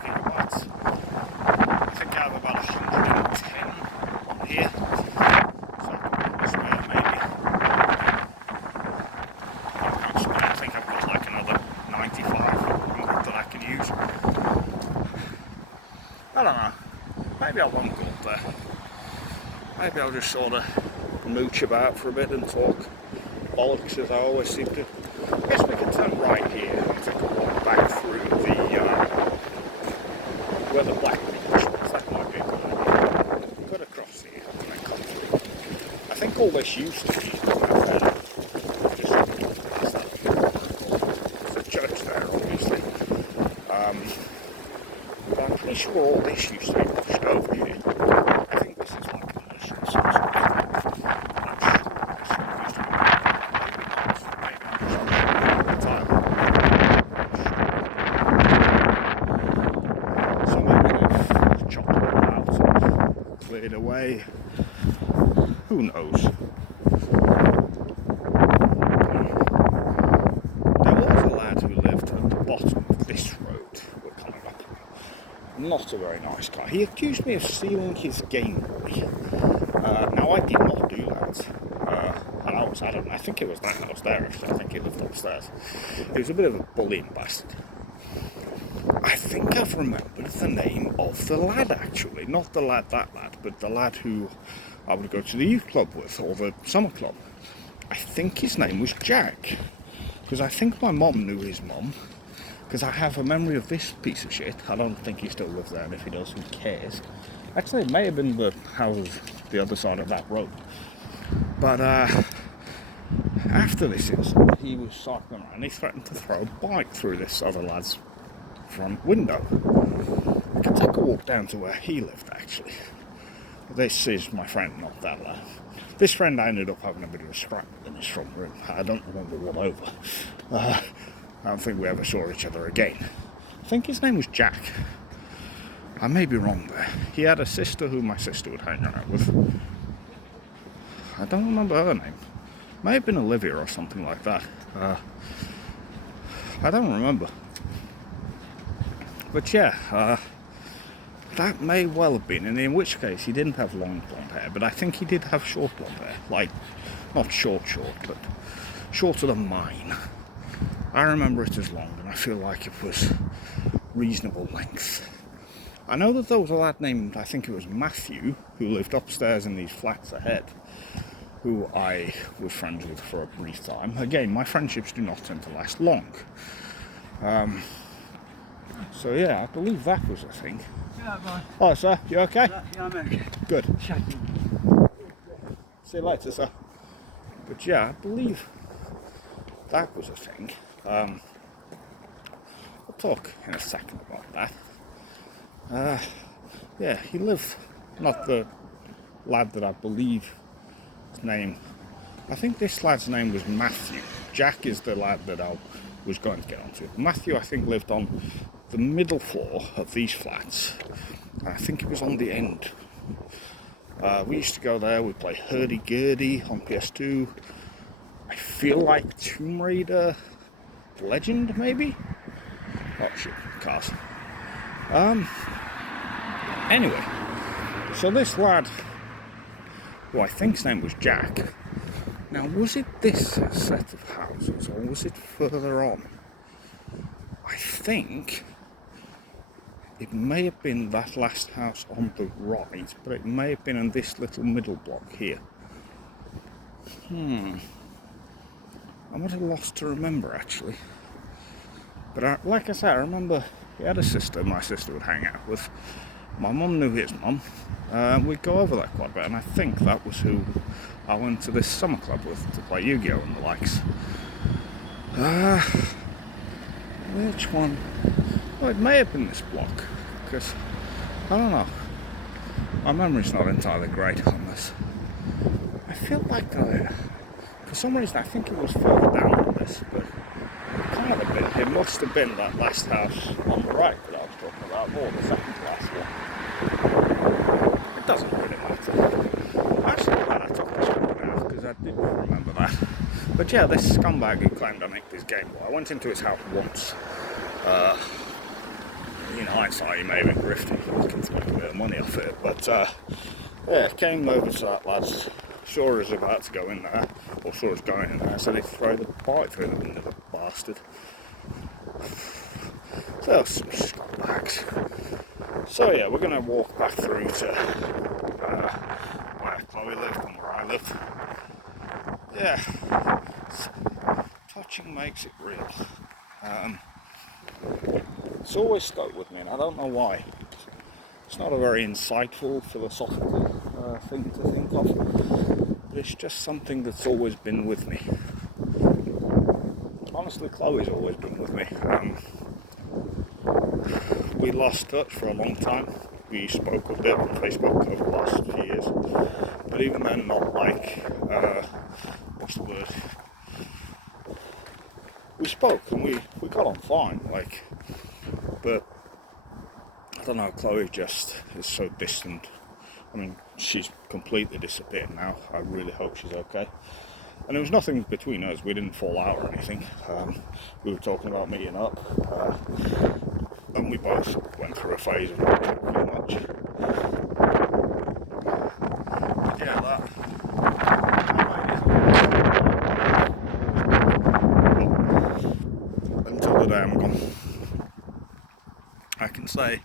gigabytes. I think I have about 110 on here, so I can spare maybe. I think I've got like another 95 that I can use. I don't know. Maybe I won't go up there. Maybe I'll just sort of mooch about for a bit and talk bollocks as I always seem to. I guess we can turn right here and take a walk back through the where the Black Beach was. That might be a good idea. Cut across here and then come through. I think all this used to be there's a church there, obviously. But I'm pretty sure all this used to be pushed over here. I think this is like a mission or something. Cleared away. Who knows? There was a lad who lived at the bottom of this road we're coming up. Not a very nice guy. He accused me of stealing his Game Boy. Now I did not do that. And I don't know, I think it was that house there actually. I think he lived upstairs. He was a bit of a bullying bastard. I think I've remembered the name of the lad actually. Not the lad, that lad, but the lad who I would go to the youth club with, or the summer club. I think his name was Jack. Because I think my mum knew his mum. Because I have a memory of this piece of shit. I don't think he still lives there, and if he does, who cares? Actually, it may have been the house the other side of that road. But after this incident, he was cycling around. He threatened to throw a bike through this other lad's front window. I can take a walk down to where he lived actually. This is my friend, not that lad. This friend I ended up having a bit of a scrap in his front room. I don't remember what over. I don't think we ever saw each other again. I think his name was Jack. I may be wrong there. He had a sister who my sister would hang around with. I don't remember her name. May have been Olivia or something like that. I don't remember. But yeah, that may well have been, and in which case he didn't have long blonde hair, but I think he did have short blonde hair. Like, not short, but shorter than mine. I remember it as long, and I feel like it was reasonable length. I know that there was a lad named, I think it was Matthew, who lived upstairs in these flats ahead, who I was friends with for a brief time. Again, my friendships do not tend to last long. So yeah, I believe that was a thing. Yeah, man. Hi sir, you okay? Yeah, I'm okay. Good. Shaking. See you later sir. But yeah, I believe that was a thing. I'll talk in a second about that. Yeah, he lived, not the lad that I believe his name, I think this lad's name was Matthew. Jack is the lad that I was going to get onto. Matthew, I think, lived on the middle floor of these flats. I think it was on the end. We used to go there, we'd play hurdy-gurdy on PS2. I feel like Tomb Raider Legend, maybe? Oh shit, cars. Anyway, so this lad who I think's name was Jack. Now, was it this set of houses, or was it further on? I think it may have been that last house on the right, but it may have been in this little middle block here. I'm at a loss to remember, actually. But like I said, I remember he had a sister my sister would hang out with. My mum knew his mum. We'd go over there quite a bit, and I think that was who I went to this summer club with to play Yu-Gi-Oh! And the likes. Which one? Well, it may have been this block, because I don't know. My memory's not entirely great on this. I feel like, for some reason, I think it was further down on this, but it must have been that last house on the right that I was talking about, or the second to last one. It doesn't really matter. Actually, glad I took this one now, because I didn't remember that. But yeah, this scumbag who claimed I nicked his Game Boy, I went into his house once. In hindsight, he may have been grifting, looking to make a bit of money off it, but yeah, came over to that lad's. Sure is about to go in there, or sure is going in there, so they throw the bike through the window, the bastard. So those some scumbags. So yeah, we're going to walk back through to where Chloe lived and where I live. Yeah, touching makes it real. It's always stuck with me, and I don't know why. It's not a very insightful, philosophical thing to think of, but it's just something that's always been with me. Honestly, Chloe's always been with me. We lost touch for a long time. We spoke a bit on Facebook over the last few years, but even then, not like, what's the word? We spoke and we got on fine, like, but I don't know, Chloe just is so distant. I mean, she's completely disappeared now. I really hope she's okay. And there was nothing between us. We didn't fall out or anything. We were talking about meeting up. And we both went through a phase of not talking much. But yeah, that until the day I'm gone. I can say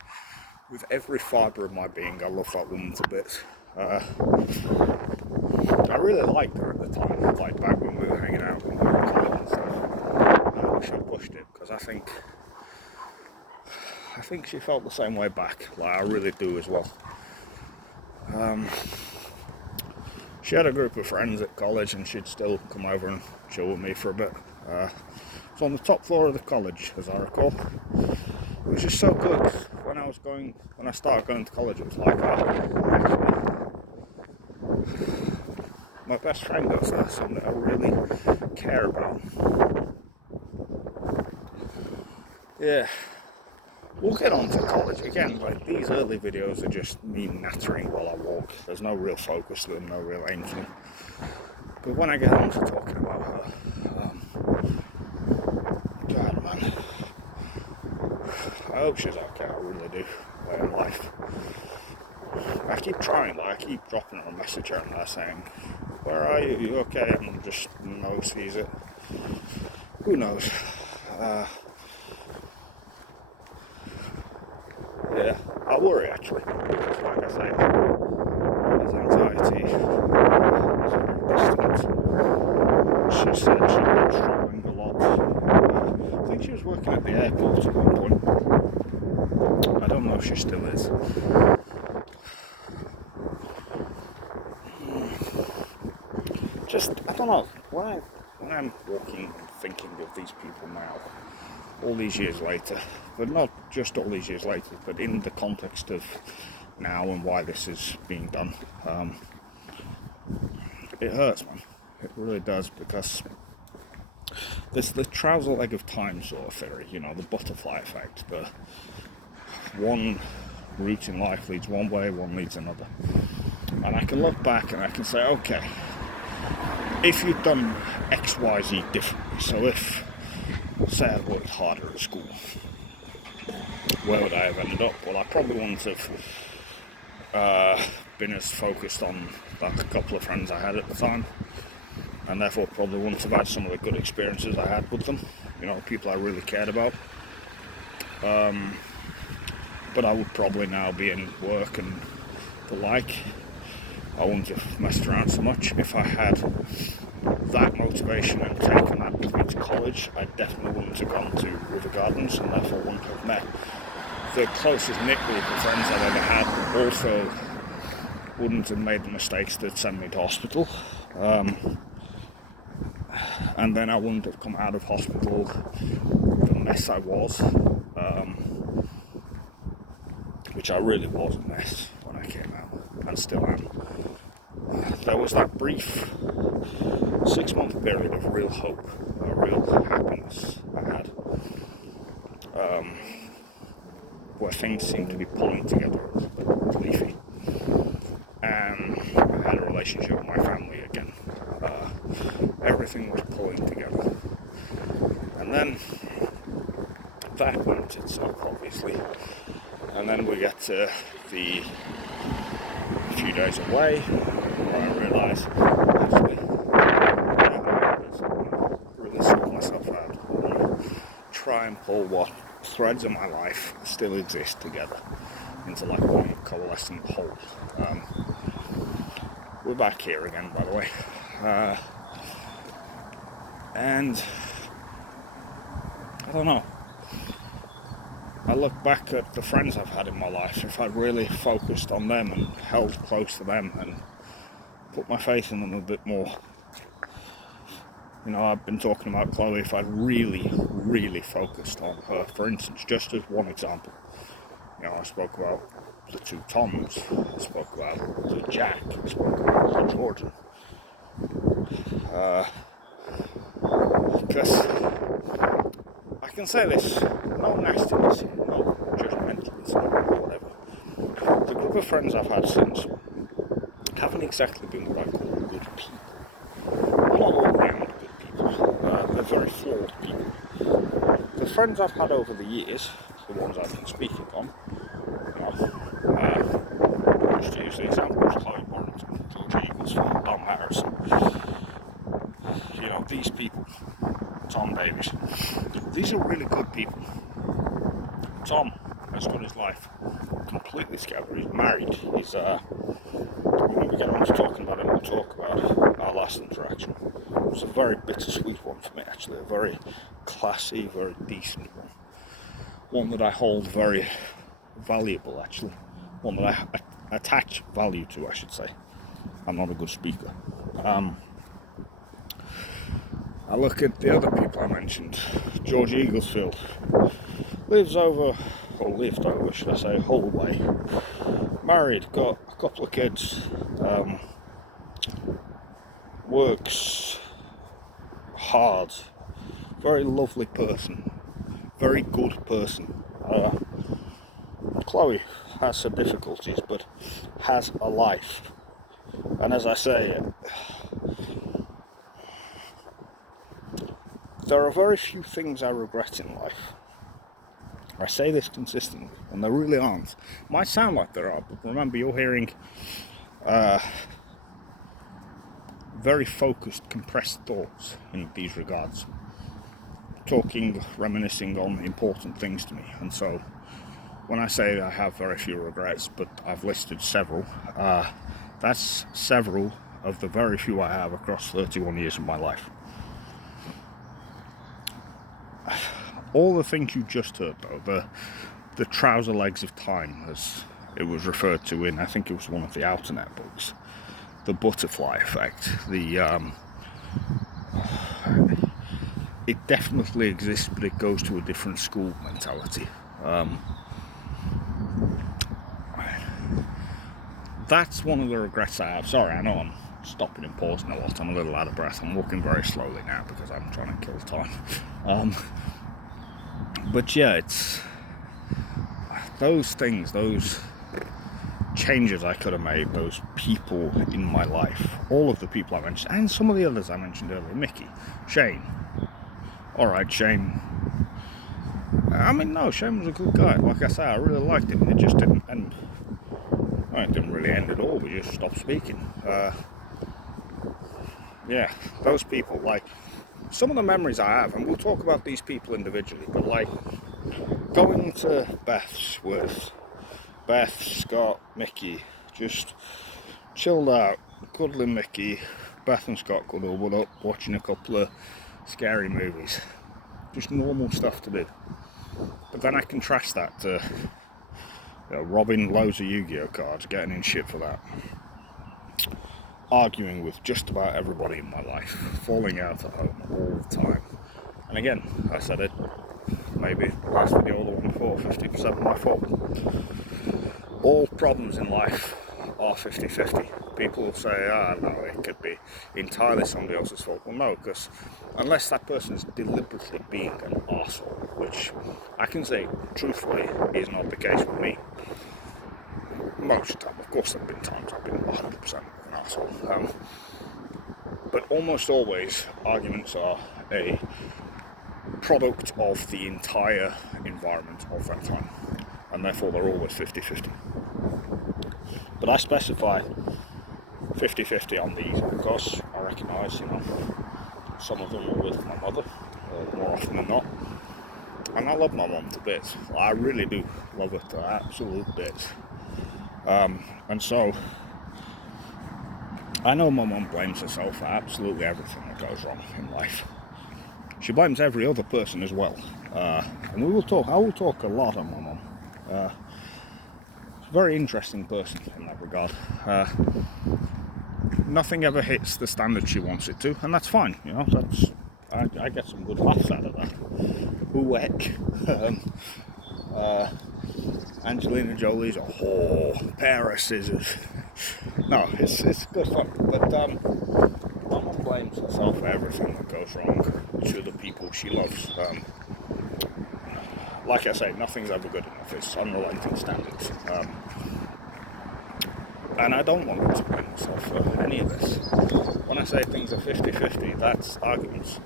with every fibre of my being, I love that woman to bits. I really liked her at the time, like back when we were hanging out when we were in college and stuff. I wish I'd pushed it, because I think she felt the same way back, like I really do as well. She had a group of friends at college, and she'd still come over and chill with me for a bit. It was on the top floor of the college, as I recall. It was just so good. When I started going to college, it was like, actually, my best friend goes there, something I really care about. Yeah, we'll get on to college again. Like, these early videos are just me nattering while I walk. There's no real focus to them, no real aim to them. But when I get on to talking about her, God, man, I hope she's okay. I really do. Way in life. I keep trying, like, I keep dropping her a message here and there saying, "Where are you? You okay?" And just no sees it. Who knows? Yeah, I worry actually, because like I say, there's anxiety, there's distance. She said she'd been struggling a lot. I think she was working at the airport at one point. I don't know if she still is. Just, I don't know, when I'm walking and thinking of these people now, all these years later, but not just all these years later, but in the context of now and why this is being done, it hurts, man. It really does, because there's the trouser leg of time sort of theory, you know, the butterfly effect. The one route in life leads one way, one leads another. And I can look back and I can say, okay, if you'd done X, Y, Z differently, so if, say I worked harder at school, where would I have ended up? Well, I probably wouldn't have been as focused on that couple of friends I had at the time, and therefore probably wouldn't have had some of the good experiences I had with them, people I really cared about. But I would probably now be in work and the like. I wouldn't have messed around so much. If I had that motivation and taken that with me to college, I definitely wouldn't have gone to River Gardens, and therefore wouldn't have met the closest knit group of friends I've ever had. Also wouldn't have made the mistakes that sent me to hospital. And then I wouldn't have come out of hospital the mess I was, which I really was a mess when I came out, and still am. There was that brief 6-month period of real hope, real happiness I had, where things seemed to be pulling together a little bit, leafy. And I had a relationship with my family again. Everything was pulling together. And then that went itself, obviously. And then we get to the few days away, where I realised, actually, I really sort myself out. I want to try and pull what threads of my life still exist together into like one coalescent whole. We're back here again, by the way. And I don't know. I look back at the friends I've had in my life. If I'd really focused on them and held close to them and put my faith in them a bit more. I've been talking about Chloe. If I'd really, really focused on her, for instance, just as one example. I spoke about the two Toms. I spoke about the Jack. I spoke about the Jordan. Because I can say this, no nastiness, no judgmentalism, or whatever. The group of friends I've had since haven't exactly been what I call good people. They're not all round good people. They're very flawed people. The friends I've had over the years, the ones I've been speaking on, just to use the examples, Chloe Borrington, George Eaglesfield, Dom Harrison. These people, Tom Davies, these are really good people. Tom has got his life completely together. He's married. He's when we get on to talking about it, we'll talk about our last interaction. It was a very bittersweet one for me, actually. A very classy, very decent one. One that I hold very valuable, actually. One that I attach value to, I should say. I'm not a good speaker. I look at the other people I mentioned. George Eaglesfield lived over, should I say, Holloway. Married, got a couple of kids. Works hard. Very lovely person. Very good person. Chloe has her difficulties, but has a life. And as I say, there are very few things I regret in life. I say this consistently, and there really aren't. Might sound like there are, but remember, you're hearing very focused, compressed thoughts in these regards. Talking, reminiscing on important things to me. And so, when I say I have very few regrets, but I've listed several, that's several of the very few I have across 31 years of my life. All the things you just heard, though, the trouser legs of time, as it was referred to in, I think it was one of the Outernet books, the butterfly effect, it definitely exists, but it goes to a different school mentality. That's one of the regrets I have. Sorry, I know I'm stopping and pausing a lot. I'm a little out of breath. I'm walking very slowly now because I'm trying to kill time. But yeah, it's those things, those changes I could have made, those people in my life, all of the people I mentioned, and some of the others I mentioned earlier, Mickey, Shane. Alright, Shane. No, Shane was a good guy. Like I say, I really liked him. It just didn't end. Well, it didn't really end at all, we just stopped speaking. Yeah, those people, like, some of the memories I have, and we'll talk about these people individually, but like, going to Beth's with Beth, Scott, Mickey, just chilled out, cuddling Mickey, Beth and Scott cuddled up, watching a couple of scary movies. Just normal stuff to do. But then I contrast that to, robbing loads of Yu-Gi-Oh cards, getting in shit for that, arguing with just about everybody in my life, falling out at home all the time. And again, I said it, maybe last video or the one before, 50% my fault. All problems in life are 50-50. People will say, no, it could be entirely somebody else's fault. Well, no, because unless that person is deliberately being an arsehole, which I can say truthfully is not the case with me. Most of the time, of course there have been times I've been 100% an arsehole. But almost always, arguments are a product of the entire environment of that time. And therefore they're always 50-50. But I specify 50-50 on these because I recognise, some of them are with my mother, more often than not. And I love my mum to bits. I really do love her to absolute bits. And so, I know my mum blames herself for absolutely everything that goes wrong in life. She blames every other person as well. And I will talk a lot on my mum. She's a very interesting person in that regard. Nothing ever hits the standard she wants it to, and that's fine. I get some good laughs out of that. Ooh, heck. Angelina Jolie's a whore, pair of scissors. No, it's good fun. But my mum blames herself for everything that goes wrong to the people she loves. Like I say, nothing's ever good enough. It's unrelenting standards. And I don't want to blame myself for any of this. When I say things are 50-50, that's arguments.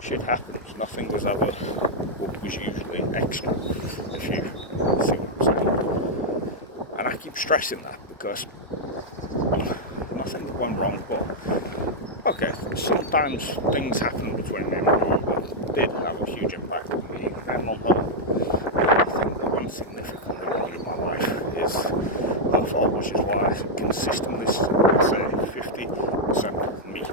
Shit happens. Nothing was ever what was usually excellent, if you see what I'm saying. And I keep stressing that because nothing went wrong, but okay, sometimes things happen between me and my mum that did have a huge impact on me and on her. I think the one significantly wrong in my life is her fault, which is why I consistently say 50% me.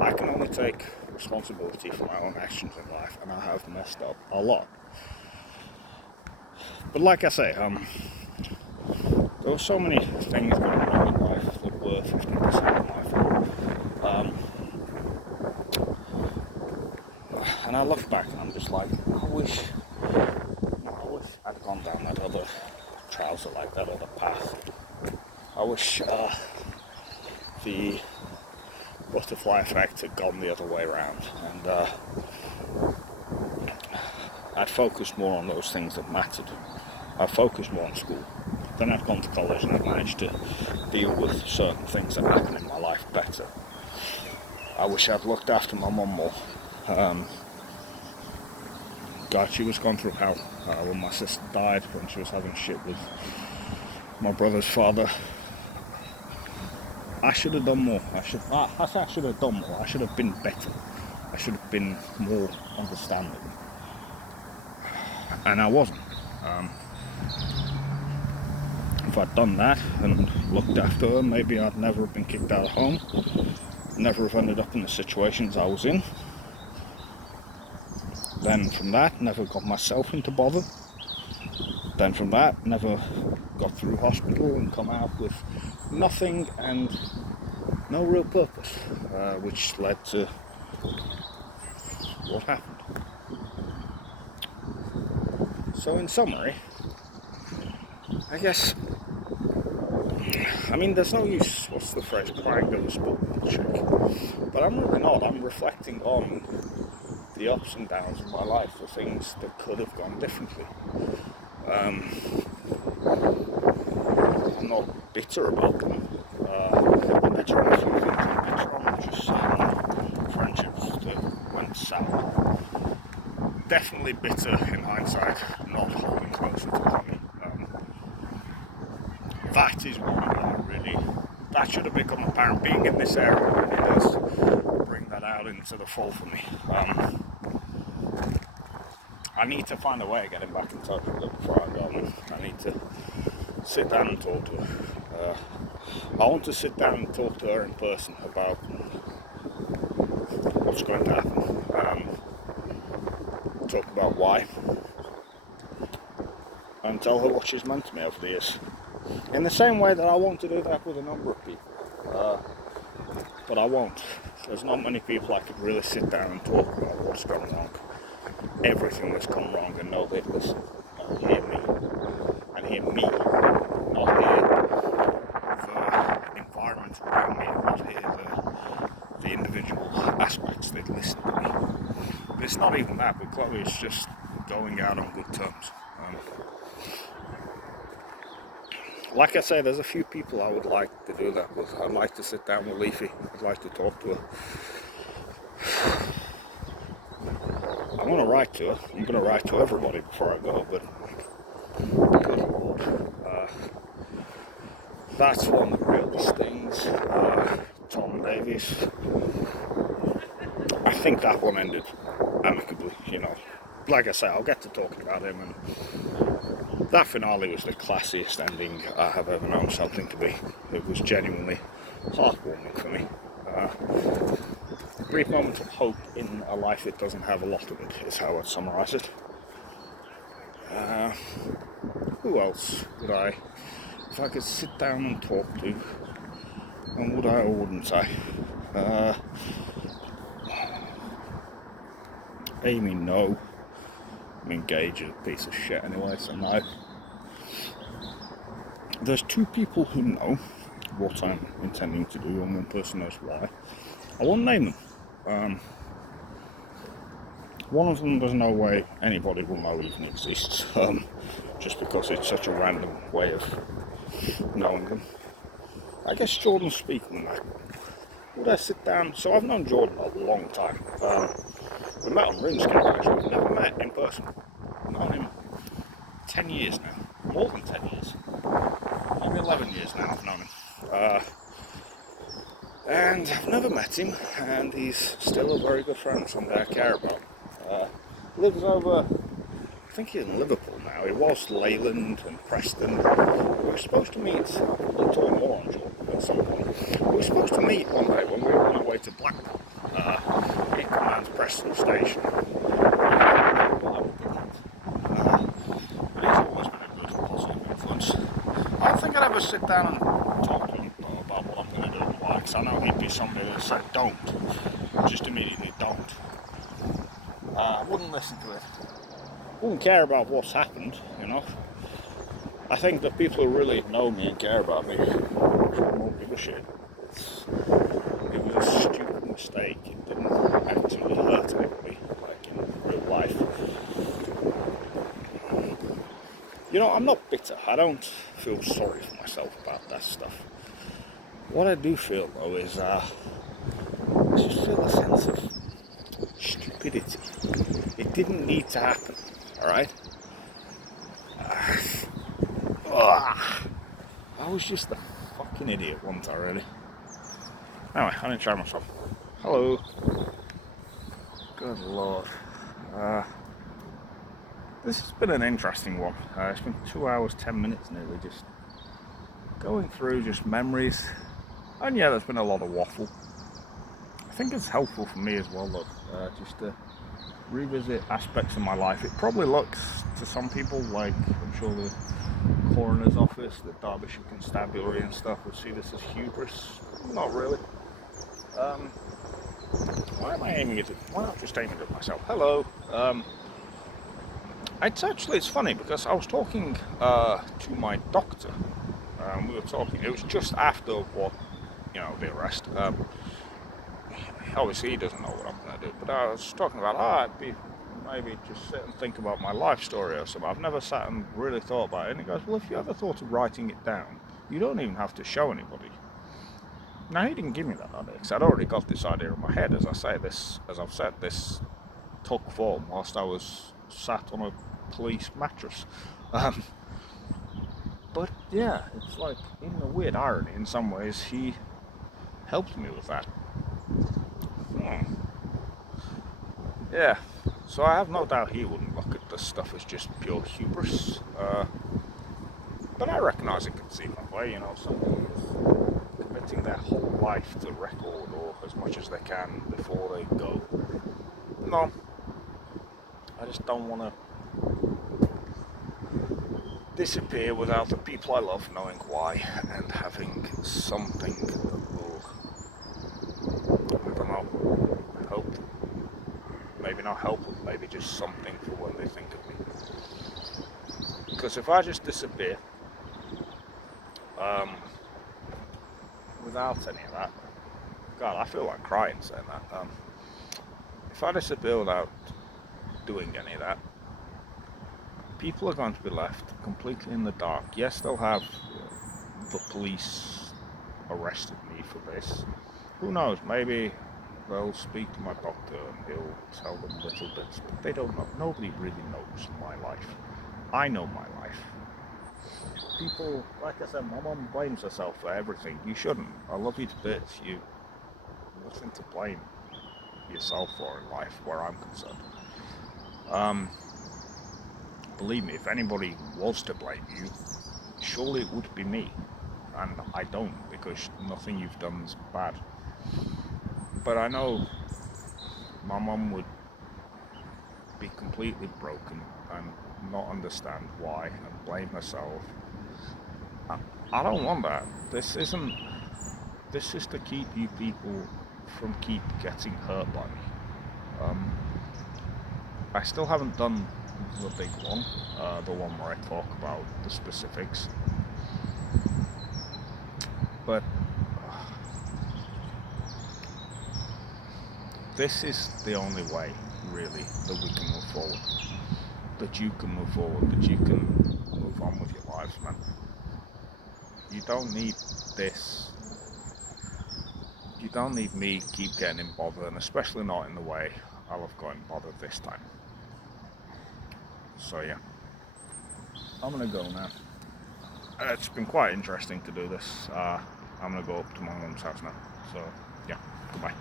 I can only take responsibility for my own actions in life, and I have messed up a lot. But like I say, there were so many things going on in life that were 50% my fault. And I look back and I'm just like, I wish I'd gone down that other trouser, like that other path. I wish the butterfly effect had gone the other way around, and I'd focused more on those things that mattered. I'd focused more on school. Then I'd gone to college and I'd managed to deal with certain things that happened in my life better. I wish I'd looked after my mum more. God, she was going through hell when my sister died, when she was having shit with my brother's father. I should have done more. I should have done more. I should have been better. I should have been more understanding. And I wasn't. If I'd done that and looked after her, maybe I'd never have been kicked out of home. Never have ended up in the situations I was in. Then from that, never got myself into bother. Then from that, never got through hospital and come out with nothing and no real purpose, which led to what happened. So in summary, I guess, there's no use, what's the phrase, crying over spilled milkshake. But I'm really not. I'm reflecting on the ups and downs of my life, the things that could have gone differently. I'm not bitter about them. I'm bitter on a few things. I'm bitter on just certain friendships that went sour. Definitely bitter in hindsight, not holding closer to Tommy. that is one that really, that should have become apparent. Being in this area really does bring that out into the full for me. I need to find a way of getting back in touch with her before I go, man. I need to sit down and talk to her. I want to sit down and talk to her in person about what's going to happen. Talk about why. And tell her what she's meant to me over the years. In the same way that I want to do that with a number of people. But I won't. There's not many people I could really sit down and talk about what's gone wrong. Everything that's gone wrong, and know they'd listen and hear me. And hear me. Not hear the environment around me. Not hear the individual aspects. They'd listen to me. But it's not even that. With Chloe, it's just going out on good terms. Like I say, there's a few people I would like to do that with. I'd like to sit down with Leafy. I'd like to talk to her. I want to write to her. I'm going to write to everybody before I go, but good Lord. That's one that really stings. Tom Davies. I think that one ended amicably, you know. Like I say, I'll get to talking about him, and that finale was the classiest ending I have ever known something to be. It was genuinely heartwarming for me. A brief moment of hope in a life that doesn't have a lot of it is how I'd summarise it. Who else would I, if I could sit down and talk to, and would I or wouldn't I? Amy, no. I mean, Gage is a piece of shit anyway, so no. There's two people who know what I'm intending to do, and one person knows why. I won't name them. One of them, there's no way anybody will know even exists, just because it's such a random way of knowing them. I guess Jordan speaking. Would I sit down? So I've known Jordan a long time. We met on RuneScape actually. We've never met in person. I've known him 10 years now. More than 10 years. Maybe 11 years now I've known him. And I've never met him, and he's still a very good friend, somebody I care about. Lives over, I think he's in Liverpool now. He was Leyland and Preston. We were supposed to meet, we'll talk more on Jordan at some point. We were supposed to meet one day when we were on our way to Blackpool. He'd come down to Preston Station. But he's always been a good positive influence. I don't think I'd ever sit down and talk to him about what I'm going to do and why, because I know he'd be somebody that said don't. Just immediately don't. I wouldn't listen to it. Wouldn't care about what's happened, you know. I think that people who really know me and care about me won't give a shit. It was a stupid mistake. It didn't actually hurt anybody, like in real life. You know, I'm not bitter. I don't feel sorry for myself about that stuff. What I do feel, though, is I just feel a sense of stupidity. It didn't need to happen, alright? I was just a fucking idiot, wasn't I, really? Anyway, I didn't try myself. Hello. Good Lord. This has been an interesting one. It's been 2 hours, 10 minutes nearly, just going through just memories. And yeah, there's been a lot of waffle. I think it's helpful for me as well, though, just to revisit aspects of my life. It probably looks to some people like, I'm sure the coroner's office, the Derbyshire Constabulary and stuff would see this as hubris. Not really. Why am I aiming at it? Why not just aiming at myself? Hello. It's funny because I was talking to my doctor. We were talking. It was just after what, the arrest. Obviously, he doesn't know what I'm going to do. But I was talking about, I'd be maybe just sit and think about my life story or something. I've never sat and really thought about it. And he goes, well, if you ever thought of writing it down, you don't even have to show anybody. Now, he didn't give me that idea, because I'd already got this idea in my head. As I've said, this took form whilst I was sat on a police mattress. But yeah, it's like, in a weird irony, in some ways, he helped me with that. Hmm. Yeah, so I have no doubt he wouldn't look at this stuff as just pure hubris. But I recognise it can seem that way, you know, somebody is committing their whole life to record or as much as they can before they go. No, I just don't want to disappear without the people I love knowing why and having something that will, I don't know, help. Maybe not help them, maybe just something for when they think of me. Because if I just disappear, without any of that, God, I feel like crying saying that. If I disappear without doing any of that, people are going to be left completely in the dark. Yes, they'll have the police arrested me for this. Who knows? Maybe they'll speak to my doctor and he'll tell them little bits, but they don't know. Nobody really knows my life. I know my life. People, like I said, my mum blames herself for everything. You shouldn't. I love you to bits. You nothing to blame yourself for in life, where I'm concerned. Believe me, if anybody was to blame you, surely it would be me. And I don't, because nothing you've done is bad. But I know my mum would be completely broken and not understand why and blame herself. I don't want that. This is to keep you people from keep getting hurt by me. I still haven't done the big one, the one where I talk about the specifics. But this is the only way, really, that we can move forward. That you can move forward, that you can move on with your lives, man. You don't need this. You don't need me keep getting in bother, and especially not in the way I'll have gotten bothered this time. So yeah, I'm gonna go now. It's been quite interesting to do this. I'm gonna go up to my mum's house now. So yeah, goodbye.